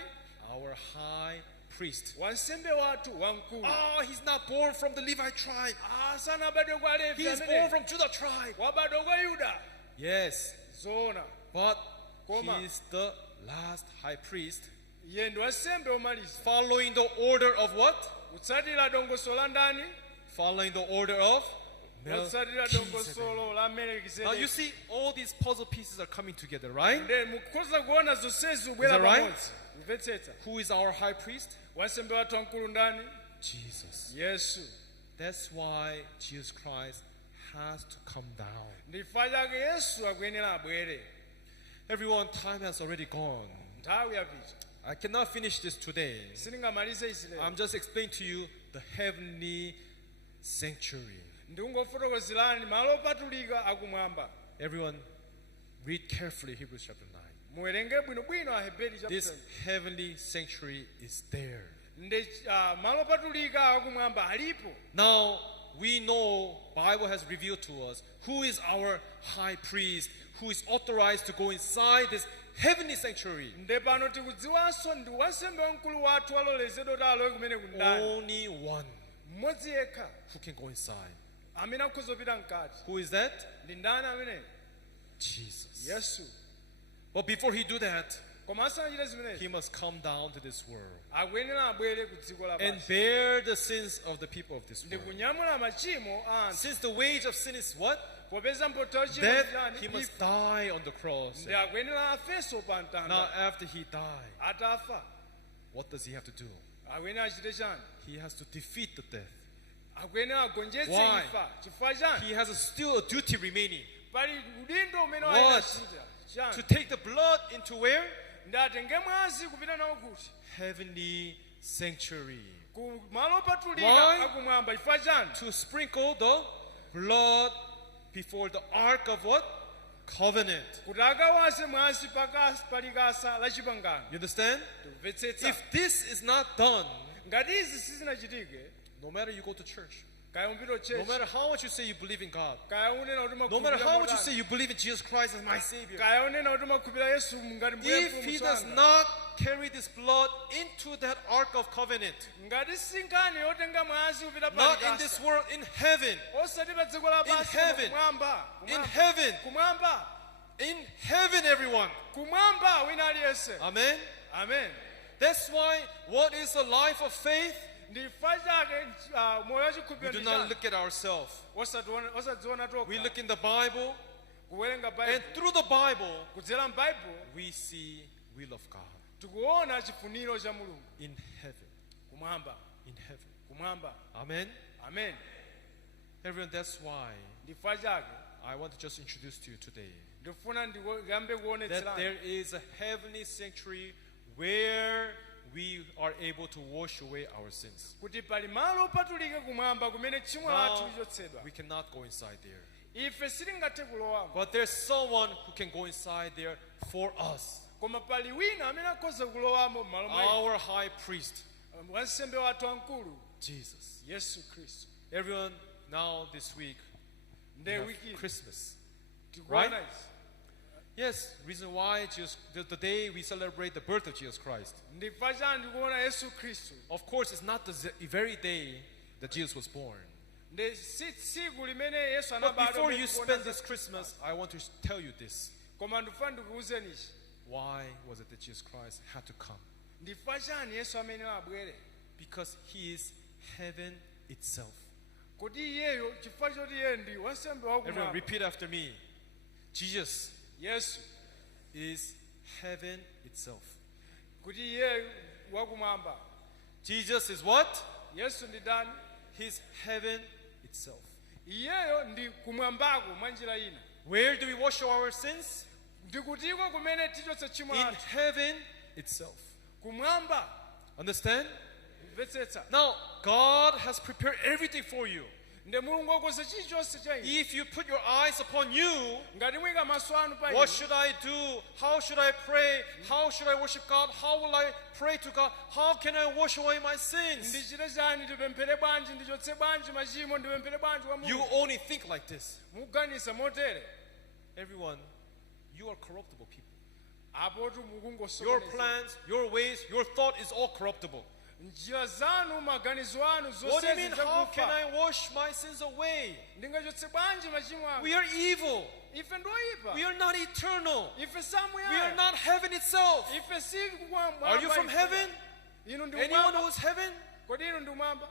Our high priest. Wansembe wathu wamkulu. Oh, he's not born from the Levite tribe. Sanabadwe kwa Levi He is born amene. from Judah tribe. Wabadwa kwa Yuda. Yes, Zoona. but Koma. he is the last high priest, Iye ndi wansembe omaliza. following the order of what? Kutsatira dongosolo la ndani? Following the order of Kutsatira Melchizedek. dongosolo la Now you Melchizedek. see, all these puzzle pieces are coming together, right? Nde mukhoza kuona zonsezi Is ubwera that right? pamodzi. Mvetsetsa. Who is our high priest? Wansembe wathu wamkulu ndani? Jesus. Yesu. That's why Jesus Christ has to come down. Ndi chifukwa chake Yesu akuyenera abwere. Everyone, time has already gone. Nthawi yapita. I cannot finish this today. Sindingamalize izi lero. I'm just explaining to you the heavenly sanctuary. Ndikungofotokozerani malo opatulika akumwamba. Everyone, read carefully Hebrews chapter 9. Muwerenge bwinobwino Aheberi This chapter 10. heavenly sanctuary is there. Ndi malo opatulika akumwamba alipo. Now, we know Bible has revealed to us who is our high priest, who is authorized to go inside this heavenly sanctuary. Nde pano tikudziwanso ndi wansembe wamkulu wathu walolezedwa kuti alowe kumene kundani. Only one Mmodzi yekha who can go inside. amene akhoza kupita mkati. Who is that? Ndi ndani amene? Jesus. Yesu. But before he do that, Koma asanachite zimenezi, he must come down to this world akuyenera abwere ku dziko and lapansi. bear the sins of the people of this Ndi world. kunyamula machimo a anthu. Since the wage of sin is what? Popeza mphotho wachimo Death, ndi he chani? must die on the cross. Ndi akuyenera afenso pa Now, mtanda. after he died, Atafa, what does he have to do? akuyenera achite chani? He has to defeat the death. Akuyenera agonjetse Why? imfa. Chifukwa chani? He has still a duty remaining Pali udindo umene What? wayachita. to Chani? take the blood into where? Ndi atenge mwazi kupita nawo kuti? Heavenly sanctuary. Ku malo opatulika Why? akumwamba. Chifukwa chani? To sprinkle the blood before the ark of what? Covenant. Kuti akawase mwazi palikasa la chipangano. You understand? Timvetsetsa. If this is not done, Ngati izi sizinachitike, no matter you go to church, kaya umpita no chechi, matter how much you say you believe in God, kaya unena kuti no matter makhulupirira how much you motani, say you believe in Jesus Christ as my Savior, kaya unena kuti makhulupirira Yesu ngati mbuye if he mfumu does wanga. not carry this blood into that ark of covenant, Ngati sinkani yotenga mwazi kupita not in this palikasa, world, in heaven, osati pa dziko lapansi, heaven. kumwamba, in heaven, kumwamba, in heaven, everyone. kumwamba wina aliyense. Amen. Amen. That's why what is the life of faith? Ndi chifukwa chake moyo We wachikhulupiriro do ndi not chani? look at ourselves. Osadziona We tokha, look in the Bible, kuwerenga and Baibulo, through the Bible, kudzera m'Baibulo we see will of God tikuona chifuniro cha Mulungu in heaven. kumwamba, In heaven. kumwamba. Amen. Amen. Everyone, that's why Ndi chifukwa chake I want to just introduce to you today ndikufuna ndiyambe that kuonetserani there is a heavenly sanctuary where we are are able to wash away our sins. kuti pali malo opatulika kumwamba kumene tchimo lathu Now, lichotsedwa. we cannot go inside there. Ife sitingathe kulowamo. But there's someone who can go inside there for us. Koma pali wina amene akhoza kulowamo m'malo mwa Our high priest, wansembe wathu wamkulu, Jesus. Yesu Khristu. Everyone, now this week, we Nde have wiki Christmas. tikuona Right? izi. Yes, reason why the day we celebrate the birth of Jesus Christ. Ndifukwa chani ndikuona Yesu Khristu. Of course, it's not the very day that Jesus was born. Nde tsiku limene Yesu But anabadwa. before you ndikuona spend za- this Christmas, I want to tell you this. Koma ndifuna ndikuwuzeni ichi. Why was it that Jesus Christ had to come? Ndifukwa chani Yesu amene abwere. Because he is heaven itself. Kuti iyeyo chifukwa choti iye ndi wansembe Everyone, wakumwamba. repeat after me. Jesus Yesu is heaven itself. kuti iye wakumwamba. Jesus is what? Yesu ndi ndani? He's heaven itself. Iyeyo ndi kumwambako mwa njira ina. Where do we wash our sins? Ndikutiko kumene tichotse tchimo In lathu. heaven itself. Kumwamba. Understand? Mvetsetsa. Now, God has prepared everything for you. Nde Mulungu wakonza chilichonse cha inu. If you put your eyes upon you, Ngati mwika maso anu pa what inu. should I do? How should I pray? How should I worship God? How will I pray to God? How can I wash away my sins? Ndichite chani ndipemphere bwanji ndichotse bwanji machimo ndipemphere bwanji kwa You Mulungu. only think like this. Mukuganiza motere. Everyone, you are corruptible people. Apo tu Your mukungosokoneza. plans, your ways, your thought is all corruptible. Njira zanu maganizo anu What do you mean, zonsezi how can zakufa. I wash my sins away? Ndingachotse bwanji machimo anu. We are evil. Ife ndoyipa. We are not eternal. Ife We are samuyaya. not heaven itself. Ife si kumwamba. Are you from heaven? Inu ndi Anyone kumwamba. who is heaven? Kodi inu ndi kumwamba?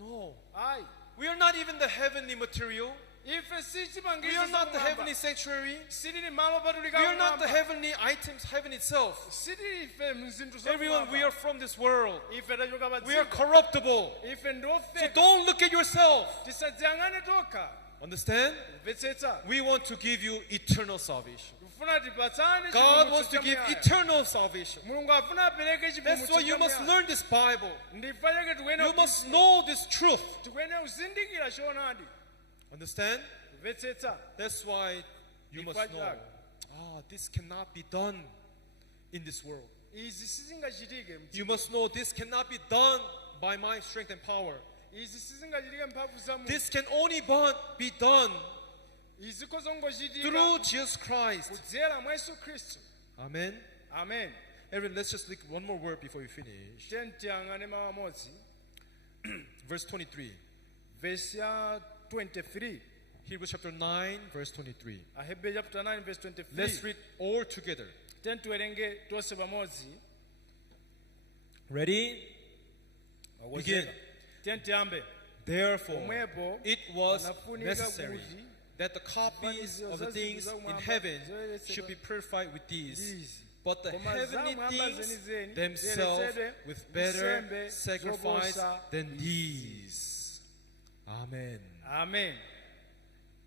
No. Ayi. We are not even the heavenly material. Ife si We chipangizo are not the chakumwamba. heavenly sanctuary. Sitili malo patulika We are not the kumwamba. heavenly items, heaven itself. Sitili ife mzinthu Everyone, we zakumwamba. are from this world. Ife tachoka pa We are dziko. corruptible. Ife So ndofeka. don't look at yourself. Tisadziyang'ane tokha. Understand? Mvetsetsa. We want to give you eternal salvation. Kufuna tipatsane God chipulumutso wants to give chamuyaya. eternal salvation. Mulungu afuna apereke That's chipulumutso why you must chamuyaya. learn this Bible. Ndifa chake You must know this truth. tikwene uzindikira choonadi. Understand? Mvetsetsa. That's why you must know. This cannot be done in this world. Izi sizingachitike. You must know this cannot be done by my strength and power. Izi sizingachitike mphamvu za Mulungu. This can only be done Izi kozongochitika through Jesus Christ. kudzera mwa Yesu Khristu. Amen. Amen. Everyone, let's just look one more word before we finish. Tiyang'ane mawu amodzi. Verse 23. Verse ya 23. Hebrews chapter 9, verse 23. Ahebreyu chapter 9 verse 23. Let's read all together. Tiwerenge tonse pamodzi. Ready? Begin. Tiyambe. Therefore, Omwepo it was panafunika necessary kuti that the copies of the things in heaven should be purified with these. But the Koma heavenly zamwamba things zenizeni themselves ziyeretsedwe with better nsembe sacrifice zoposa than these. Amen. Amen.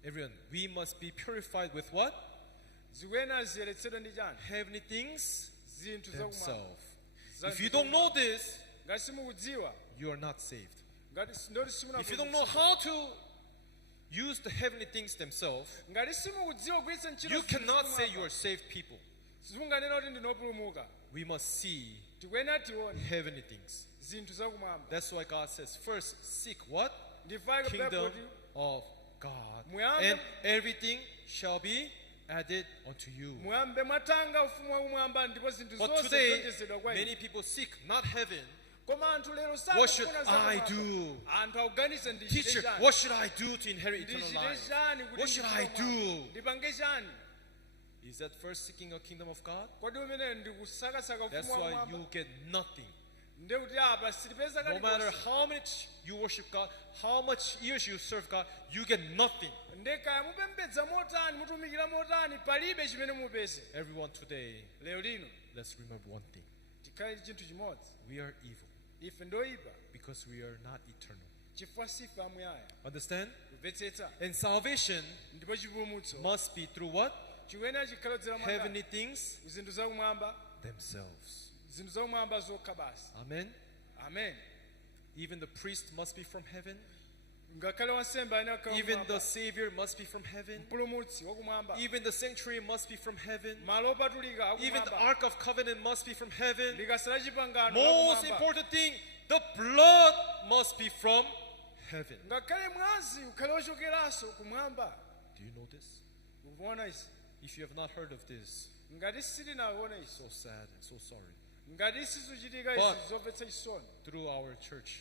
Everyone, we must be purified with what? Zikwena ziyeretsedwe ndi chani? Heavenly things Zinthu zakumwamba. themselves. If you don't know this, Ngati simukudziwa, you are not saved. ngati ndoti simuna If you don't know how to use the heavenly things themselves, ngati simukudziwa kugwiritsa ntchito you zinthu cannot say zakumwamba, you are saved people. simunganena kuti ndinopulumuka. We must see Tikwena tione heavenly things. zinthu zakumwamba. That's why God says, first seek what? Ndifake Kingdom kuti of God. Muyambe- And everything shall be added unto you. muyambe mwatanga ufumu wakumwamba ndipo zinthu But zonse today, zonjezedwa kwa many inu. people seek not heaven. Koma anthu lero What should sakufuna I zakumwamba. do? Anthu akuganiza Teacher, ndichite what should I do to inherit eternal ndichite life? chani kuti What should I ndichite do? mwamba? Ndipange chani? Is that first seeking a kingdom of God? Kodi umene ndikusakasaka That's ufumu why wakumwamba? you get nothing. Ndiye kuti apa silipeza No matter kalikonse. how much you worship God, how much years you serve God, you get nothing. Ndekaya mupembedza motani mutumikira motani palibe chimene mupeze. Everyone today, Lero lino let's remember one thing. tikhale chinthu chimodzi. We are evil Ife ndoyipa because we are not eternal. chifukwa sife amuyaya. Understand? Kumvetsetsa. And salvation Ndipo chipulumutso must be through what? chikwena chikhalodzera mwa Heavenly things zinthu zakumwamba themselves. zinthu zakumwamba zokha basi. Amen. Amen. Even the priest must be from heaven. Ngakhale wansembe ayina kukhala Even the kumwamba. Savior must be from heaven. Mpulumutsi wakumwamba. Even the sanctuary must be from heaven. Malo opatulika Even the akumwamba. Ark of Covenant must be from heaven. Likasa la chipangano Most akumwamba. important thing, the blood must be from heaven. Ngakhale mwazi ukhale wochokeranso kumwamba. Do you know this? Ukuona izi? If you have not heard of this, Ngati sitinaona izi. so sad and so sorry. Ngati sizichitika But- izi zomvetsa chisoni. Through our church,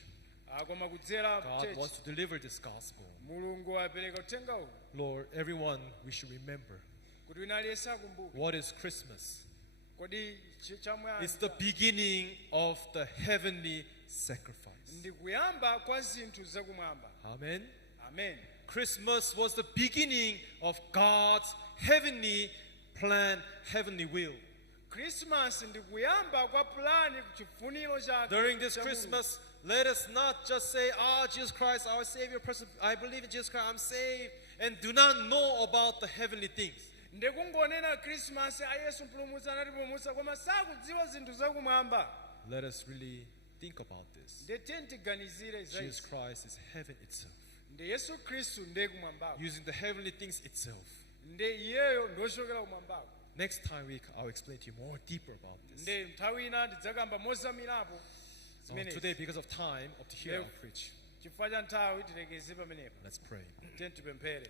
Koma kudzera God church. wants to deliver this gospel. Mulungu apereka uthenga uwu Lord, everyone, we should remember kuti wina aliyense akumbuke. what is Christmas. Kodi chamwanga It's the beginning of the heavenly sacrifice. ndi kuyamba kwa zinthu zakumwamba. Amen. Amen. Christmas was the beginning of God's heavenly plan, heavenly will. Christmas ndi kuyamba kwa plani chifuniro chake. During this cha Mulungu. Christmas, let us not just say, Jesus Christ, our Savior, person, I believe in Jesus Christ, I'm saved, and do not know about the heavenly things. Ndikungonena Christmas ayesu mpulumutsi anatipulumutsa koma sakudziwa zinthu zakumwamba. Let us really think about this. Ndetenti tiganizire za Jesus izi. Christ is heaven itself, Ndi Yesu Khristu ndiye kumwambako. using the heavenly things itself. Ndi iyeyo ndochokera kumwambako. Next time week, I'll explain to you more deeper about this. Ndi nthawi ina ndidzakamba mozamirapo zimene. Today, because of time, up to here, I'll preach. Chifukwa cha nthawi tilekeze pamenepo. Let's pray. Tenti tipemphere.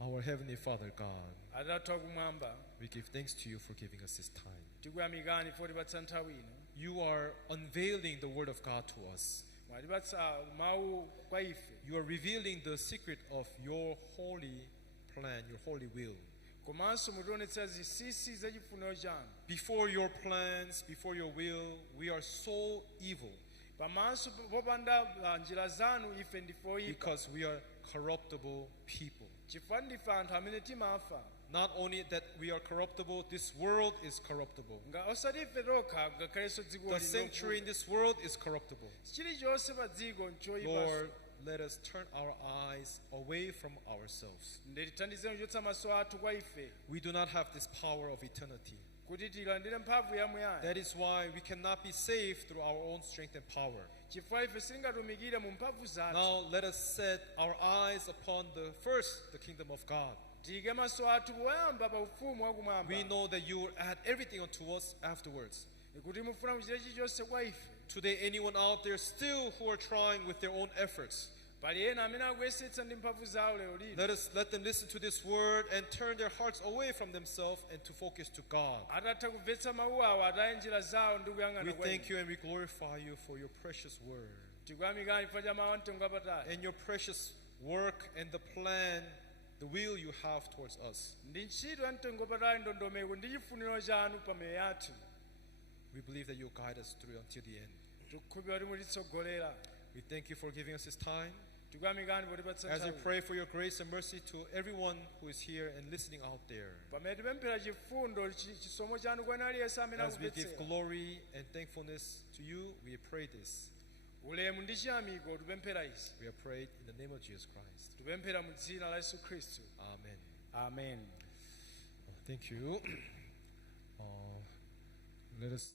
Our Heavenly Father, God, Atate kumwamba, we give thanks to you for giving us this time. tikuyamikani chifukwa tipatsa nthawi ino. You are unveiling the Word of God to us. Mwatipatsa mawu kwa ife. You are revealing the secret of your holy plan, your holy will. Komanso mutionetsa zinsinsi za chifuniro chanu. Before your plans, before your will, we are so evil Pamaso popanda njira zanu ife ndife oyipa. because we are corruptible people. Chifukwa ndife anthu amene timafa. Not only that we are corruptible, this world is corruptible. Nga osati ife tokha ngakhalenso dziko The sanctuary in this world is corruptible. chilichonse pa dziko nchoyipa. Lord, let us turn our eyes away from ourselves. Nditithandizeni kuchotsa maso athu kwa ife We do not have this power of eternity. kuti tilandire mphamvu yamuyaya. That is why we cannot be saved through our own strength and power. Chifukwa ife sitingatumikire mu mphamvu zathu. Now let us set our eyes upon the kingdom of God. Tiyike maso athu kuyamba pa ufumu wakumwamba. We know that you will add everything unto us afterwards. Kuti mufuna kuchita chilichonse kwa ife. Today, anyone out there still who are trying with their own efforts, Pali ena amene akuyesetsa ndi mphamvu zawo lero lino. let them listen to this word and turn their hearts away from themselves and to focus to God. Atatha kumvetsa mawu awo ataye njira zawo ndi We kuyang'ana kwa thank inu. you and we glorify you for your precious word Tikuyamikani chifukwa cha mawu amtengo apatali. and your precious work and the plan, the will you have towards us. Ndi ntchito ya mtengo apatali ndondomeko ndi chifuniro chanu pa miyoyo yathu. We believe that you'll guide us through until the end. Tikukhulupirira kuti mutitsogolera. We thank you for giving us this time. Tikuyamikani potipatsa As we nthawi. pray for your grace and mercy to everyone who is here and listening out there. Pamene tipemphera chifundo chisomo chanu kwa ena aliyense amene As we give akumvetsera. glory and thankfulness to you, we pray this. Ulemu ndi chiyamiko tipemphera izi. We have prayed in the name of Jesus Christ. Tipemphera mu dzina la Yesu Khristu. Amen. Amen. Thank you. Let us